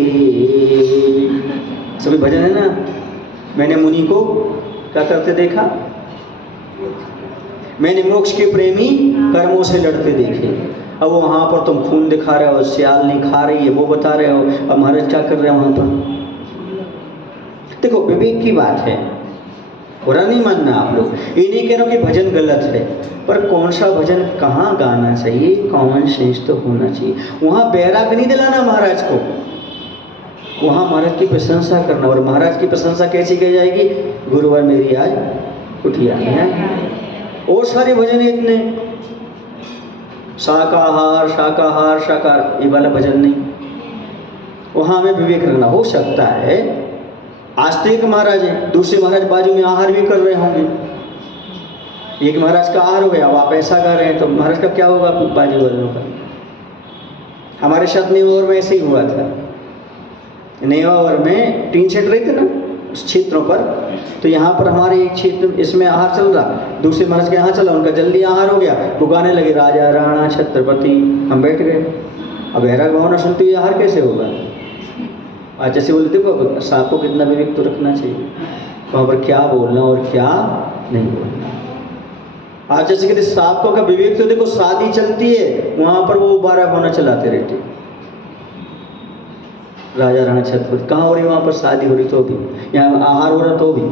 सभी भजन है ना। मैंने मुनि को क्या करते देखा, मैंने मोक्ष के प्रेमी कर्मों से लड़ते देखे। अब वो वहाँ पर तुम खून दिखा रहे हो, सियाल नहीं खा रही है वो बता रहे हो, अब महाराज क्या कर रहे हैं वहाँ पर? देखो विवेक की बात है, बुरा नहीं मानना आप लोग, ये नहीं कह रहा कि भजन गलत है, पर कौन सा भजन कहाँ गाना चाहिए, कॉमन सेंस तो होना चाहिए। वहाँ बैराग नहीं दिलाना महाराज को, वहाँ महाराज की प्रशंसा करना। और महाराज की प्रशंसा कैसी की जाएगी? गुरुवार मेरी आज कुटिया है, और सारे भजन इतने शाकाहार शाकाहार शाकाहार, ये वाला भजन नहीं। वहाँ हमें विवेक रखना। हो सकता है आज तो एक महाराज है, दूसरे महाराज बाजू में आहार भी कर रहे होंगे, एक महाराज का आहार हो गया, अब आप ऐसा कर रहे हैं तो महाराज का क्या होगा बाजू वालों का? हमारे साथ में और में ऐसे ही हुआ था। नेवावर में टीन सेट रहे थे ना उस क्षेत्रों पर, तो यहाँ पर हमारे एक क्षेत्र इसमें आहार चल रहा, दूसरे महाराज के यहाँ चला, उनका जल्दी आहार हो गया, वो गाने लगे राजा राणा छत्रपति, हम बैठ गए। अब बैराग भावना सुनते हुए आहार कैसे होगा? आज जैसे बोलते देखो सांप को कितना विवेक तो रखना चाहिए, वहाँ पर क्या बोलना और क्या नहीं बोलना। आज जैसे कहते सांप को का विवेक तो देखो, शादी चलती है वहाँ पर वो 12 भावना चलाते रहते, राजा राणा छत्रपति कहाँ हो रही, वहाँ पर शादी हो रही तो भी, यहाँ आहार हो रहा तो भी,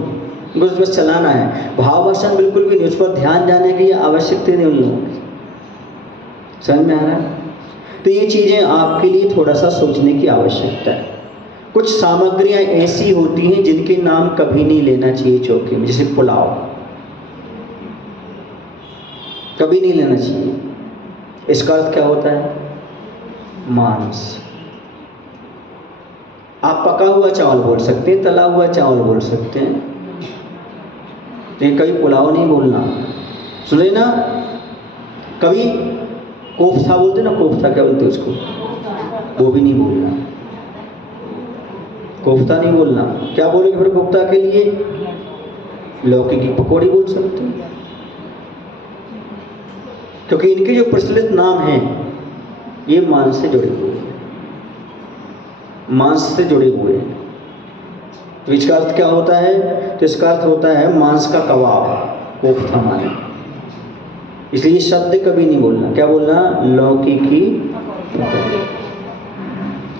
बस चलाना है। भाव भाषण बिल्कुल भी नहीं, उस पर ध्यान जाने की आवश्यकता नहीं उन लोगों की। समझ में आ रहा है? तो ये चीज़ें आपके लिए थोड़ा सा सोचने की आवश्यकता है। कुछ सामग्रियाँ ऐसी होती हैं जिनके नाम कभी नहीं लेना चाहिए चौके में, जैसे पुलाव कभी नहीं लेना चाहिए। इसका अर्थ क्या होता है? मांस। आप पका हुआ चावल बोल सकते हैं, तला हुआ चावल बोल सकते हैं, लेकिन कभी पुलाव नहीं बोलना। सुने ना, कभी कोफ्ता बोलते ना, कोफ्ता क्या बोलते उसको, वो भी नहीं बोलना, कोफ्ता नहीं बोलना। क्या बोलोगे फिर कोफ्ता के लिए? लौकी की पकौड़ी बोल सकते हैं, क्योंकि इनके जो प्रचलित नाम हैं ये मांस से जुड़े हुए हैं, मांस से जुड़े हुए हैं। तो इसका अर्थ क्या होता है? तो इसका अर्थ होता है मांस का कबाब, कोफ्ता माने। इसलिए शब्द कभी नहीं बोलना। क्या बोलना? लौकी की पकौड़ी।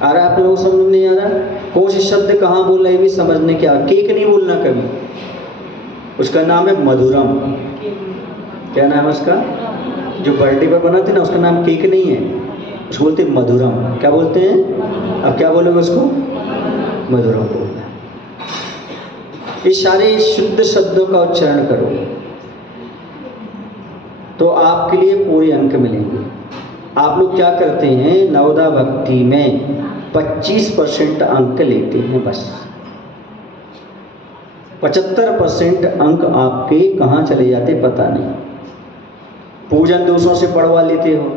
आ रहा है आप लोगों को समझ में नहीं आ रहा? कौन से शब्द कहाँ बोलना ये भी समझने क्या। केक नहीं बोलना कभी, उसका नाम है मधुरम। क्या नाम है उसका? जो बर्थडे पर बनाते ना उसका नाम केक नहीं है, उसको बोलते मधुरम। क्या बोलते हैं? अब क्या बोलोगे उसको? मधुरम बोलना। ये सारे शुद्ध शब्दों का उच्चारण करो तो आपके लिए पूरे अंक मिलेंगे। आप लोग क्या करते हैं, नवोदय भक्ति में 25% अंक लेते हैं बस। 75% अंक आपके कहाँ चले जाते पता नहीं। पूजन दूसरों से पढ़वा लेते हो,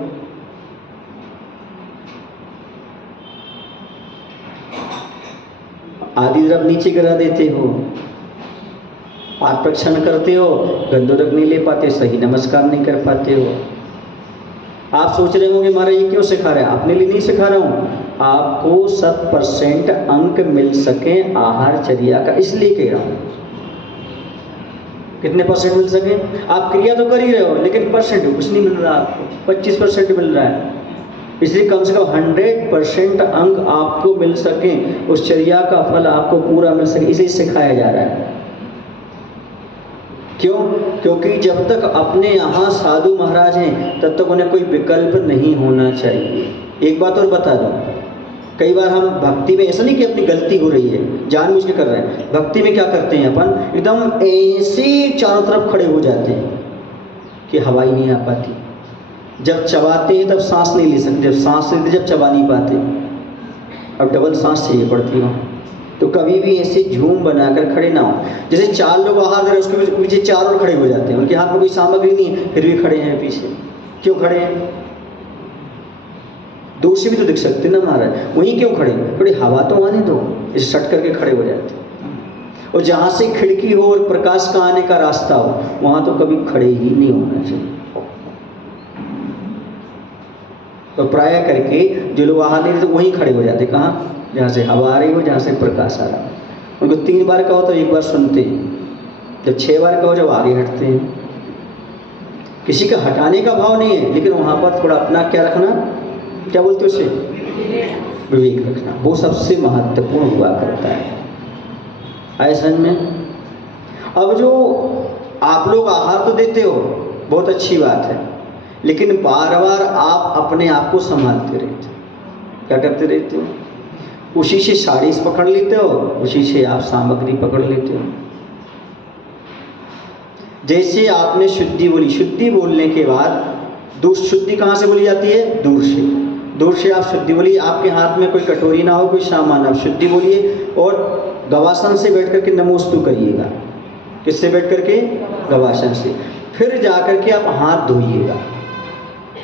आदि द्रव्य नीचे गिरा देते हो, पाठ प्रक्षण करते हो, गंधोदक नहीं ले पाते, सही नमस्कार नहीं कर पाते हो। आप सोच रहे होंगे महाराज ये क्यों सिखा रहे हैं? अपने लिए नहीं सिखा रहा हूँ, आपको 100% अंक मिल सके आहारचर्या का, इसलिए कह रहा हूँ। कितने परसेंट मिल सके? आप क्रिया तो कर ही रहे हो लेकिन परसेंट कुछ नहीं मिल रहा आपको, 25% मिल रहा है। इसलिए कम से कम 100% अंक आपको मिल सके, उस चर्या का फल आपको पूरा मिल सके, इसे सिखाया जा रहा है। क्यों? क्योंकि जब तक अपने यहाँ साधु महाराज हैं तब तक उन्हें कोई विकल्प नहीं होना चाहिए। एक बात और बता दूं, कई बार हम भक्ति में ऐसा नहीं कि अपनी गलती हो रही है, जानबूझ के कर रहे हैं। भक्ति में क्या करते हैं अपन, एकदम ऐसे चारों तरफ खड़े हो जाते हैं कि हवा ही नहीं आ पाती। जब चबाते हैं तब सांस नहीं ले सकते, जब सांस लेते जब चबा नहीं पाते, अब डबल सांस चाहिए पड़ती हो। तो कभी भी ऐसे झूम बनाकर खड़े ना हो। जैसे 4 लोग आहार दे रहे हैं, उसके पीछे 4 और खड़े हो जाते हैं, उनके हाथ में कोई सामग्री नहीं है फिर भी खड़े हैं पीछे। क्यों खड़े हैं? दूर से भी तो दिख सकते ना महाराज, वहीं क्यों खड़े? थोड़ी हवा तो आने दो, इसे सट करके खड़े हो जाते। और जहाँ से खिड़की हो और प्रकाश का आने का रास्ता हो वहाँ तो कभी खड़े ही नहीं होना चाहिए। तो प्राय करके जो लोग आहार नहीं देते वहीं खड़े हो जाते। कहाँ? जहाँ से हवा आ रही हो, जहाँ से प्रकाश आ रहा हो। उनको 3 बार का हो तो 1 बार सुनते हैं, जब 6 बार का हो जब आगे हटते हैं। किसी का हटाने का भाव नहीं है, लेकिन वहाँ पर थोड़ा अपना क्या रखना, क्या बोलते उसे, विवेक रखना, वो सबसे महत्वपूर्ण हुआ करता है ऐसा में। अब जो आप लोग आहार तो देते हो बहुत अच्छी बात है, लेकिन बार बार आप अपने आप को संभालते रहते हो। क्या करते रहते हो? उसी से साड़ी पकड़ लेते हो, उसी से आप सामग्री पकड़ लेते हो। जैसे आपने शुद्धि बोली, शुद्धि बोलने के बाद शुद्धि कहाँ से बोली जाती है? दूर से। दूर से आप शुद्धि बोलिए, आपके हाथ में कोई कटोरी ना हो, कोई सामान, आप शुद्धि बोलिए और गवासन से बैठ करके नमोस्तु करिएगा। किससे बैठ करके? गवासन से। फिर जाकर के आप हाथ धोइएगा।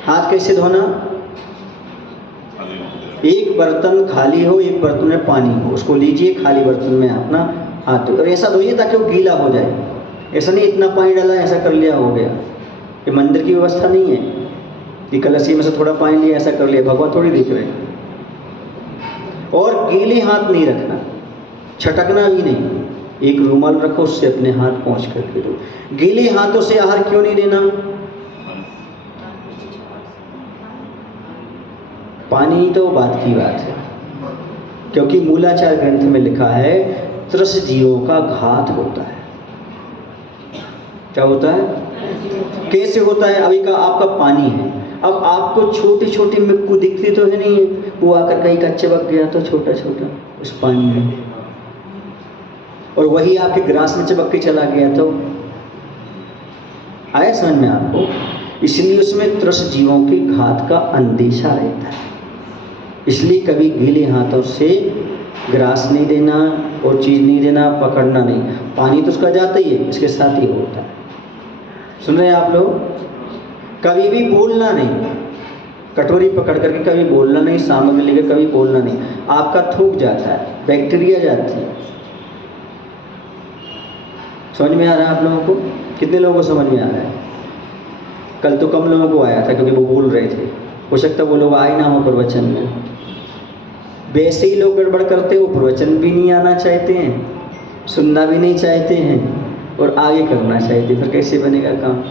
हाथ कैसे धोना? एक बर्तन खाली हो, एक बर्तन में पानी हो, उसको लीजिए, खाली बर्तन में अपना हाथ धोइए, और ऐसा धोइए ताकि वो गीला हो जाए। ऐसा नहीं इतना पानी डाला ऐसा कर लिया हो गया। ये मंदिर की व्यवस्था नहीं है कि कलसी में से थोड़ा पानी लिया ऐसा कर लिया, भगवान थोड़ी दिख रहे हैं। और गीले हाथ नहीं रखना, छटकना भी नहीं। एक रूमाल रखो, उससे अपने हाथ पोंछ करके दो। गीले हाथों से आहार क्यों नहीं देना? पानी तो बात की बात है, क्योंकि मूलाचार ग्रंथ में लिखा है त्रस जीवों का घात होता है। क्या होता है? कैसे होता है? अभी का आपका पानी है, अब आपको छोटी छोटी मिट्टी दिखती तो है नहीं है, वो आकर कहीं का चिपक गया तो छोटा छोटा उस पानी में, और वही आपके गिलास में चिपक के चला गया तो आया समझ में आपको? इसलिए उसमें त्रस जीवों के घात का अंदेशा रहता है। इसलिए कभी गीले हाथों से ग्रास नहीं देना और चीज़ नहीं देना, पकड़ना नहीं। पानी तो उसका जाता ही है, इसके साथ ही होता है। सुन रहे हैं आप लोग? कभी भी बोलना नहीं, कटोरी पकड़ करके कभी बोलना नहीं, सामग्री लेकर कभी बोलना नहीं। आपका थूक जाता है, बैक्टीरिया जाती है। समझ में आ रहा है आप लोगों को? कितने लोगों को समझ में आ रहा है? कल तो कम लोगों को आया था क्योंकि वो बोल रहे थे, हो सकता वो लोग आए ना हो प्रवचन में। वैसे ही लोग गड़बड़ करते हो, प्रवचन भी नहीं आना चाहते हैं, सुनना भी नहीं चाहते हैं और आगे करना चाहते, फिर कैसे बनेगा काम?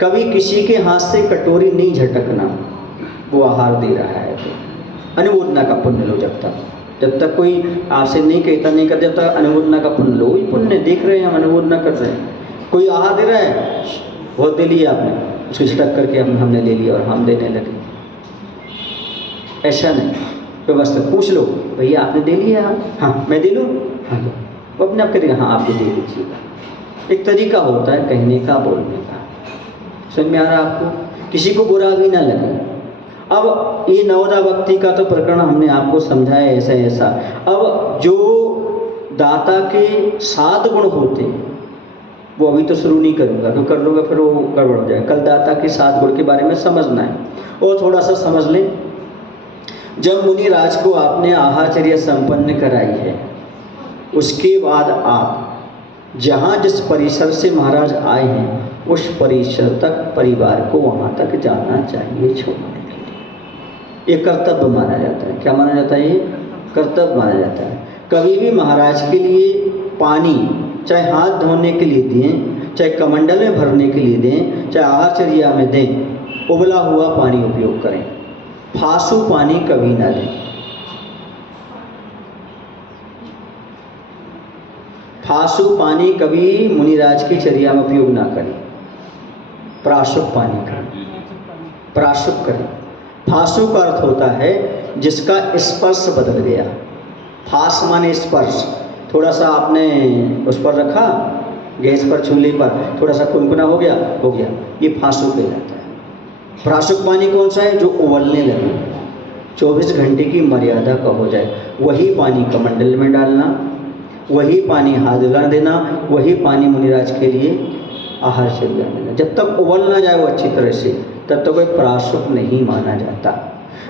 कभी किसी के हाथ से कटोरी नहीं झटकना, वो आहार दे रहा है तो अनुमोदना का पुण्य लो। जब तक कोई आपसे नहीं कहता नहीं करता, जब तक अनुमोदना का पुण्य लो। वही पुण्य देख रहे हैं हम, अनुमोदना कर रहे हैं। कोई आहार दे रहा है, बहुत दे लिया आपने, उसको झटक करके हमने ले लिया और हम देने लगे। ऐसा नहीं, तो बस पूछ लो, भैया आपने दे लिया? हाँ मैं दे लूँ? हाँ, वो अपने आप करेगा, हाँ आप भी दे लीजिएगा। एक तरीका होता है कहने का, बोलने का। समझ में आ रहा है आपको? किसी को बुरा भी ना लगे। अब ये नवदा भक्ति का तो प्रकरण हमने आपको समझाया ऐसा ऐसा। अब जो दाता के 7 गुण होते हैं वो अभी तो शुरू नहीं करूँगा, तो कर लूँगा फिर वो गड़बड़ हो जाएगा। कल दाता के 7 गुण के बारे में समझना है, और थोड़ा सा समझ लें। जब मुनि राज को आपने आहारचर्या संपन्न कराई है, उसके बाद आप जहाँ जिस परिसर से महाराज आए हैं उस परिसर तक परिवार को वहाँ तक जाना चाहिए छोड़ने के लिए। ये कर्तव्य माना जाता है। क्या माना जाता है? ये कर्तव्य माना जाता है। कभी भी महाराज के लिए पानी चाहे हाथ धोने के लिए दें, चाहे कमंडल में भरने के लिए दें, चाहे आहारचर्या में दें, उबला हुआ पानी उपयोग करें, फासू पानी कभी ना दें। फासू पानी कभी मुनिराज की चर्या में उपयोग ना करें। प्राशुक पानी करें, प्राशुक करें। फासू का अर्थ होता है जिसका स्पर्श बदल गया। फास माने स्पर्श, थोड़ा सा आपने उस पर रखा, गैस पर, चूल्हे पर, थोड़ा सा कुनकुना हो गया, ये फासू कहलाता है। प्राशुक पानी कौन सा है? जो उबलने लगे, 24 घंटे की मर्यादा का हो जाए, वही पानी कमंडल में डालना, वही पानी हाथ धुला देना, वही पानी मुनिराज के लिए आहारचर्या देना। जब तक उबल ना जाए वो अच्छी तरह से, तब तक कोई प्राशुक नहीं माना जाता।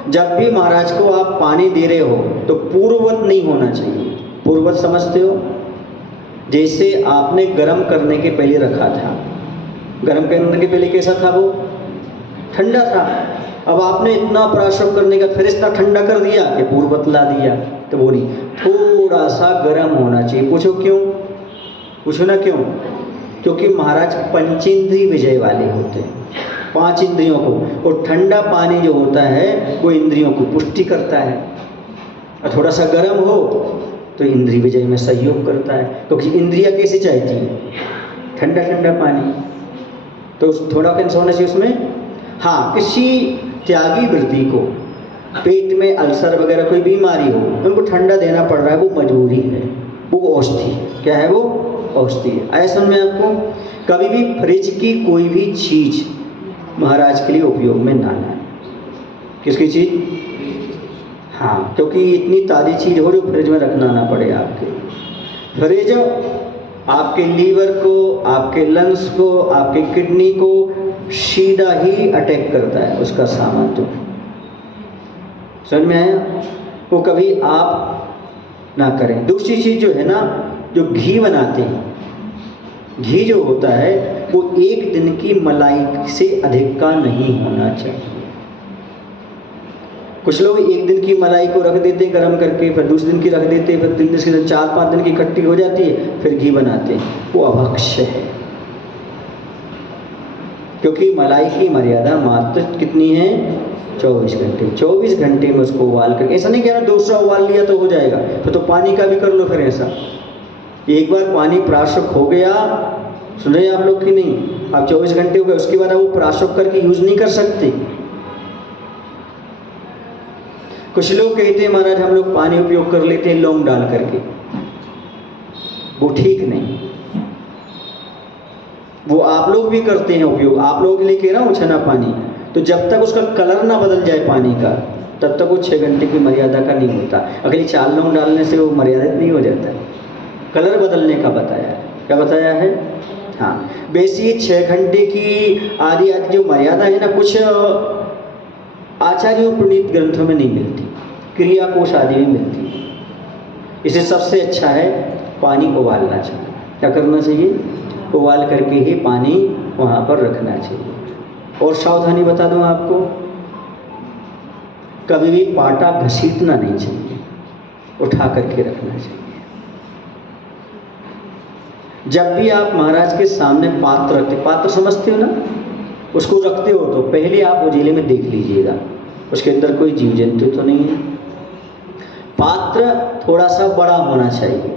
जब भी महाराज को आप पानी दे रहे हो तो पूर्ववत नहीं होना चाहिए। पूर्ववत समझते हो? जैसे आपने गर्म करने के पहले रखा था, गर्म करने के पहले कैसा था? वो ठंडा था। अब आपने इतना प्राशुक करने का फिर इतना ठंडा कर दिया कि पूर्ववत ला दिया, तो वो नहीं, थोड़ा सा गर्म होना चाहिए। पूछो क्यों? पूछो ना क्यों? क्योंकि महाराज पंचेंद्रिय विजय वाले होते हैं, 5 इंद्रियों को, और ठंडा पानी जो होता है वो इंद्रियों को पुष्टि करता है। और थोड़ा सा गर्म हो तो इंद्रिय विजय में सहयोग करता है, क्योंकि इंद्रिया कैसी चाहती है? ठंडा ठंडा पानी। तो थोड़ा कैसा होना चाहिए उसमें? हाँ, किसी त्यागी वृत्ति को पेट में अल्सर वगैरह कोई बीमारी हो, उनको ठंडा देना पड़ रहा है, वो मजबूरी है, वो औषधि है। क्या है वो? औषधि है। ऐसा में आपको कभी भी फ्रिज की कोई भी चीज़ महाराज के लिए उपयोग में ना लाए। किसकी चीज़? हाँ, क्योंकि इतनी ताज़ी चीज़ हो जो फ्रिज में रखना ना पड़े आपके। फ्रिज आपके लीवर को, आपके लंग्स को, आपके किडनी को सीधा ही अटैक करता है, उसका सामान। तो समझ में आया? वो कभी आप ना करें। दूसरी चीज़ जो है ना, जो घी बनाते हैं, घी जो होता है वो 1 दिन की मलाई से अधिक का नहीं होना चाहिए। कुछ लोग 1 दिन की मलाई को रख देते हैं गर्म करके, फिर दूसरे दिन की रख देते हैं, फिर 3 दिन से 4-5 दिन की इकट्ठी हो जाती है, फिर घी बनाते हैं। वो अभक्ष्य है, क्योंकि मलाई की मर्यादा मात्र कितनी है? 24 घंटे। 24 घंटे में उसको उबाल कर, ऐसा नहीं कह रहा दूसरा उबाल लिया तो हो जाएगा, तो पानी का भी कर लो फिर ऐसा। एक बार पानी प्राशुक हो गया, सुन रहे हैं आप लोग कि नहीं? आप 24 घंटे हो गए, उसके बाद वो प्राशुक करके यूज नहीं कर सकते। कुछ लोग कहते हैं महाराज हम लोग पानी उपयोग कर लेते हैं लौंग डाल करके, वो ठीक नहीं। वो आप लोग भी करते हैं उपयोग, आप लोगों के लिए कह रहा हूँ छना पानी, तो जब तक उसका कलर ना बदल जाए पानी का, तब तक वो 6 घंटे की मर्यादा का नहीं होता। अगली 4 लौंग डालने से वो मर्यादित नहीं हो जाता है। कलर बदलने का बताया है। क्या बताया है? हाँ, वैसे 6 घंटे की आदि जो मर्यादा है ना, कुछ आचार्यों पुनीत ग्रंथों में नहीं मिलती, क्रिया कोश आदि में मिलती है। इसे सबसे अच्छा है पानी उबालना चाहिए। क्या करना चाहिए? उबाल करके ही पानी वहाँ पर रखना चाहिए। और सावधानी बता दूँ आपको, कभी भी पाटा घसीटना नहीं चाहिए, उठा करके रखना चाहिए। जब भी आप महाराज के सामने पात्र रखते, पात्र समझते हो ना, उसको रखते हो तो पहले आप उजीले में देख लीजिएगा उसके अंदर कोई जीव जंतु तो नहीं है। पात्र थोड़ा सा बड़ा होना चाहिए,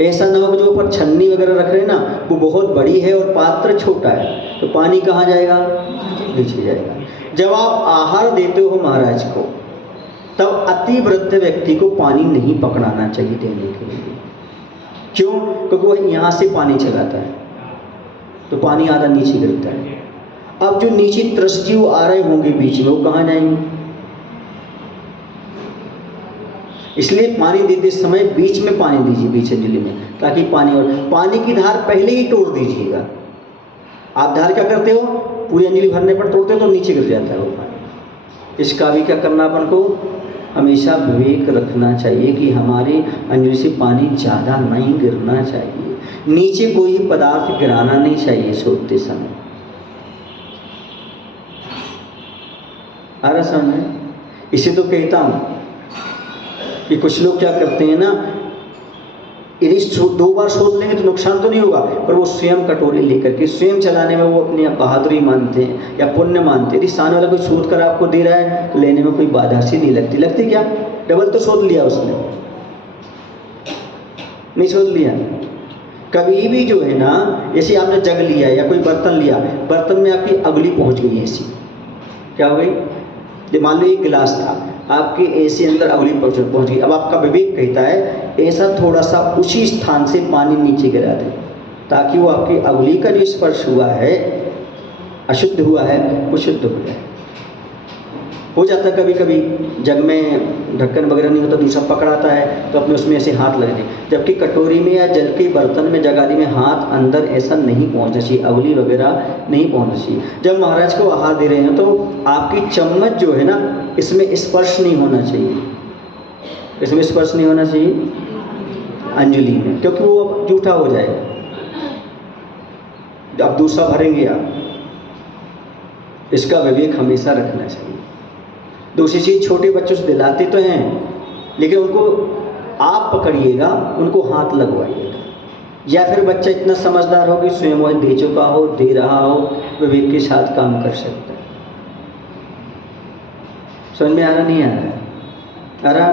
ऐसा ना हो कि जो ऊपर छन्नी वगैरह रख रहे हैं ना वो बहुत बड़ी है और पात्र छोटा है, तो पानी कहाँ जाएगा? नीचे जाएगा। जब आप आहार देते हो महाराज को, तब अति वृद्ध व्यक्ति को पानी नहीं पकड़ाना चाहिए देने के लिए। क्यों? क्योंकि वह यहाँ से पानी चलाता है तो पानी आधा नीचे गिरता है। अब जो नीचे त्रसजीव आ रहे होंगे बीच में, वो कहाँ जाएंगे? इसलिए पानी देते समय बीच में पानी दीजिए, बीच अंजलि में, ताकि पानी की धार पहले ही तोड़ दीजिएगा। आप धार क्या करते हो? पूरी अंजलि भरने पर तोड़ते हो तो नीचे गिर जाता है वो पानी। इसका भी क्या करना अपन को? हमेशा विवेक रखना चाहिए कि हमारी अंजलि से पानी ज़्यादा नहीं गिरना चाहिए, नीचे कोई पदार्थ गिराना नहीं चाहिए सोते समय। आ रहा समझ? इसे तो कहता हूँ कि कुछ लोग क्या करते हैं ना, यदि 2 बार शोध लेंगे तो नुकसान तो नहीं होगा, पर वो स्वयं कटोरी लेकर के स्वयं चलाने में वो अपनी बहादुरी मानते हैं या पुण्य मानते हैं। यदि सामने वाला कोई शोध कर आपको दे रहा है तो लेने में कोई बाधा सी नहीं लगती। लगती क्या? डबल तो शोध लिया उसने, नहीं शोध लिया। कभी भी जो है ना, जैसे आपने जग लिया या कोई बर्तन लिया, बर्तन में आपकी अगली पहुँच गई ऐसी, क्या हो गई? मान लो एक गिलास था, आपके ऐसे अंदर अगली पहुंच गई। अब आपका विवेक कहता है ऐसा थोड़ा सा उसी स्थान से पानी नीचे गिरा दे, ताकि वो आपकी अगली का जो स्पर्श हुआ है, अशुद्ध हुआ है, वो शुद्ध हो जाए। हो जाता है कभी कभी जग में ढक्कन वगैरह नहीं होता, दूसरा पकड़ाता है तो अपने उसमें ऐसे हाथ लग जाए, जबकि कटोरी में या जल के बर्तन में, जग आदि में हाथ अंदर ऐसा नहीं पहुंचना चाहिए, अगली वगैरह नहीं पहुंचना चाहिए। जब महाराज को आहार दे रहे हैं तो आपकी चम्मच जो है ना, इसमें स्पर्श नहीं होना चाहिए, इसमें स्पर्श नहीं होना चाहिए अंजलि में, क्योंकि वो जूठा हो जाएगा। अब दूसरा भरेंगे आप, इसका विवेक हमेशा रखना चाहिए। दूसरी चीज़, छोटे बच्चों से दिलाते तो हैं, लेकिन उनको आप पकड़िएगा, उनको हाथ लगवाइएगा। या फिर बच्चा इतना समझदार हो कि स्वयं वह दे चुका हो, दे रहा हो, विवेक के साथ काम कर सकता है। समझ में आ रहा? नहीं आ रहा? आ रहा?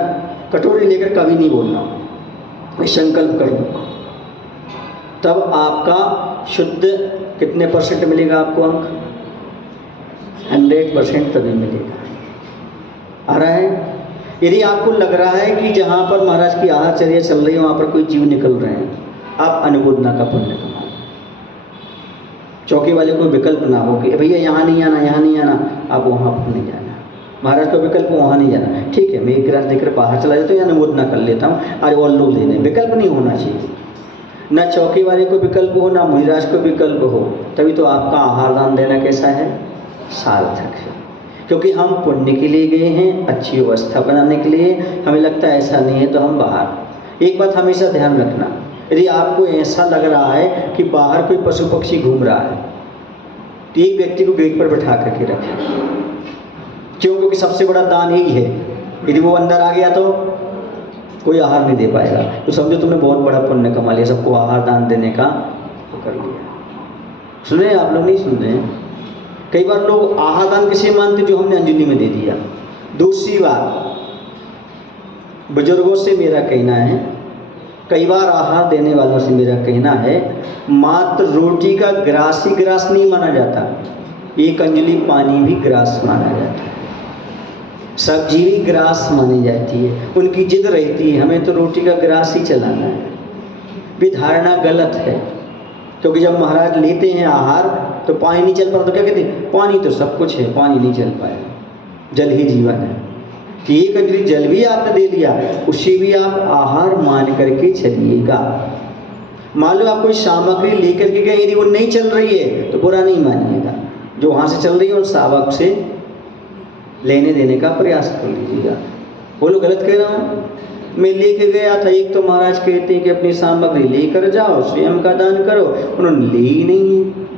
कटोरी लेकर कभी नहीं बोलना, मैं संकल्प कर लूँगा, तब आपका शुद्ध कितने % मिलेगा आपको अंक? 100% तभी मिलेगा। आ रहा है? यदि आपको लग रहा है कि जहाँ पर महाराज की आहारचर्या चल रही है वहाँ पर कोई जीव निकल रहे हैं, आप अनुमोदना का पुण्य कमाओ। चौकी वाले को विकल्प ना हो कि भैया यहाँ नहीं आना, यहाँ नहीं आना, आप वहाँ पर नहीं जाना। महाराज का विकल्प वहाँ नहीं जाना, ठीक है मैं एक गिलास देकर बाहर चला जाता हूँ या अनुमोदना कर लेता हूँ, आज और लोग लेने, विकल्प नहीं होना चाहिए। न चौकी वाले को विकल्प हो, ना मुनिराज को विकल्प हो, तभी तो आपका आहार दान देना कैसा है? सार्थक है। क्योंकि हम पुण्य के लिए गए हैं, अच्छी व्यवस्था बनाने के लिए। हमें लगता है ऐसा नहीं है तो हम बाहर। एक बात हमेशा ध्यान रखना, यदि आपको ऐसा लग रहा है कि बाहर कोई पशु पक्षी घूम रहा है तो एक व्यक्ति को गेट पर बैठा करके रखें। क्यों? क्योंकि सबसे बड़ा दान यही है। यदि वो अंदर आ गया तो कोई आहार नहीं दे पाएगा, तो समझो तुमने बहुत बड़ा पुण्य कमा लिया, सबको आहार दान देने का कर लिया। सुने आप लोग? नहीं सुन रहे हैं? कई बार लोग आहार दान किसे मानते? जो हमने अंजलि में दे दिया। दूसरी बात, बुजुर्गों से मेरा कहना है, कई बार आहार देने वालों से मेरा कहना है, मात्र रोटी का ग्रास ही ग्रास नहीं माना जाता, एक अंजलि पानी भी ग्रास माना जाता है, सब्जी भी ग्रास मानी जाती है। उनकी जिद रहती है हमें तो रोटी का ग्रास ही चलाना है। भी धारणा गलत है, क्योंकि जब महाराज लेते हैं आहार तो पानी नहीं चल पाता तो क्या कहते हैं? पानी तो सब कुछ है, पानी नहीं चल पाएगा, जल ही जीवन है। कि एक अंजलि जल भी आपने दे दिया, उसे भी आप आहार मान करके चलिएगा। मान लो आप कोई सामग्री लेकर के गए, यदि वो नहीं चल रही है तो बुरा नहीं मानिएगा, जो वहाँ से चल रही है उन सावक से लेने देने का प्रयास कर लीजिएगा। बोलो गलत कह रहा हूँ? मैं लेके गया था, एक तो महाराज कहते हैं कि अपनी सामग्री लेकर जाओ, स्वयं का दान करो, उन्होंने ली ही नहीं है।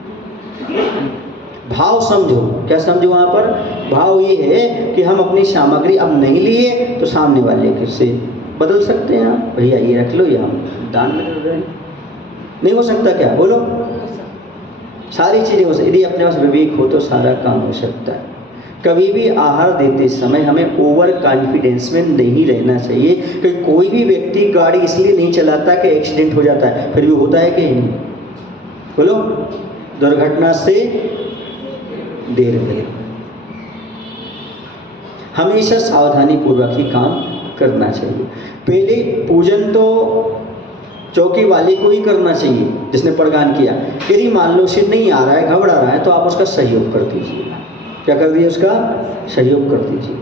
भाव समझो, क्या समझो वहाँ पर? भाव ये है कि हम अपनी सामग्री अब नहीं लिए तो सामने वाले से बदल सकते हैं। आप भैया ये रख लो, ये हम दान में कर रहे हैं। नहीं हो सकता क्या? बोलो। सारी चीज़ें हो सकती, यदि अपने पास विवेक हो तो सारा काम हो सकता है। कभी भी आहार देते समय हमें ओवर कॉन्फिडेंस में नहीं रहना चाहिए, क्योंकि कोई भी व्यक्ति गाड़ी इसलिए नहीं चलाता कि एक्सीडेंट हो जाता है, फिर भी होता है कि नहीं? बोलो। दुर्घटना से देर मिले। हमेशा सावधानी पूर्वक ही काम करना चाहिए। पहले पूजन तो चौकी वाले को ही करना चाहिए जिसने प्रदान किया। यदि मान लो उसे नहीं आ रहा है, घबरा रहा है, तो आप उसका सहयोग कर दीजिए। क्या कर दिए? उसका सहयोग कर दीजिए।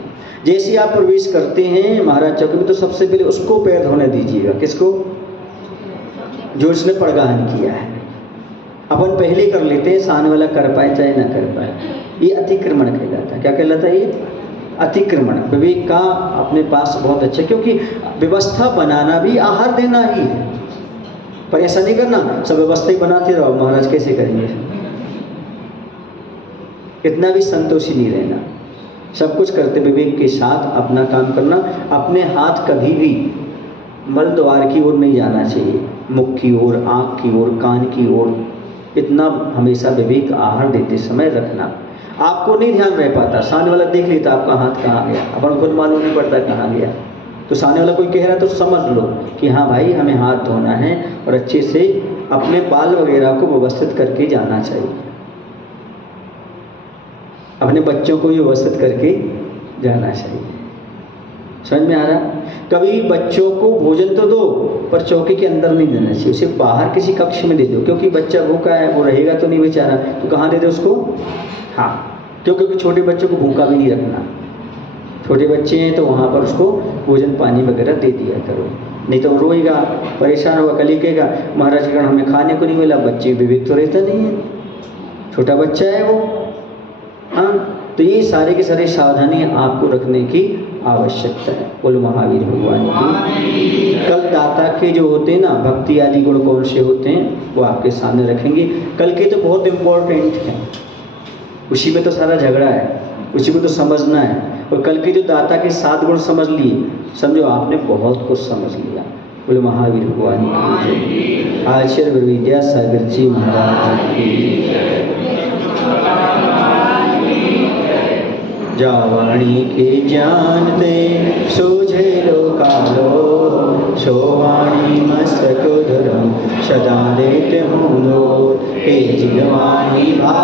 जैसे आप प्रवेश करते हैं महाराज चौकी में तो सबसे पहले उसको पैर धोने दीजिएगा। किसको? जो इसने प्रदान किया है। अपन पहले कर लेते हैं, सामने वाला कर पाए चाहे ना कर पाए, ये अतिक्रमण कहलाता है। क्या कहलाता है? ये अतिक्रमण। विवेक का अपने पास बहुत अच्छा, क्योंकि व्यवस्था बनाना भी आहार देना ही है। पर ऐसा नहीं करना सब व्यवस्था ही बनाते रहो, महाराज कैसे करेंगे? इतना भी संतोषी नहीं रहना, सब कुछ करते विवेक के साथ अपना काम करना। अपने हाथ कभी भी मल द्वार की ओर नहीं जाना चाहिए, मुख की ओर, आँख की ओर, कान की ओर। इतना हमेशा विवेक आहार देते समय रखना। आपको नहीं ध्यान रह पाता, सामने वाला देख लेता आपका हाथ कहाँ गया, अपन खुद मालूम नहीं पड़ता कहाँ गया। तो सामने वाला कोई कह रहा है तो समझ लो कि हाँ भाई हमें हाथ धोना है, और अच्छे से अपने बाल वगैरह को व्यवस्थित करके जाना चाहिए। अपने बच्चों को भी व्यवस्थित करके जाना चाहिए। समझ में आ रहा? कभी बच्चों को भोजन तो दो, पर चौकी के अंदर नहीं देना चाहिए, उसे बाहर किसी कक्ष में दे दो, क्योंकि बच्चा भूखा है, वो रहेगा तो नहीं बेचारा, तो कहाँ दे दो उसको? हाँ, क्योंकि छोटे बच्चों को भूखा भी नहीं रखना। छोटे बच्चे हैं तो वहाँ पर उसको भोजन पानी वगैरह दे दिया करो, नहीं तो रोएगा, परेशान होगा, कल कहेगा महाराज के कारण हमें खाने को नहीं मिला। बच्चे विवेक तो रहता नहीं है, छोटा बच्चा है वो। हाँ, तो ये सारे के सारे सावधानी आपको रखने की आवश्यकता है। बोलो महावीर भगवान की। कल दाता के जो होते हैं ना भक्ति आदि गुण कौन से होते हैं वो आपके सामने रखेंगे। कल के तो बहुत इम्पोर्टेंट है, उसी में तो सारा झगड़ा है, उसी को तो समझना है। और कल के जो दाता के 7 गुण समझ लिए, समझो आपने बहुत कुछ समझ लिया। बोलो महावीर भगवान की। आचार्य गुरु विद्या सागर जी महाराज की। जावाणी के जानते सोझे लोकालो, सोवाणी मस्तक धरम सदा देते हूँ लो। हे जिगवाणी भा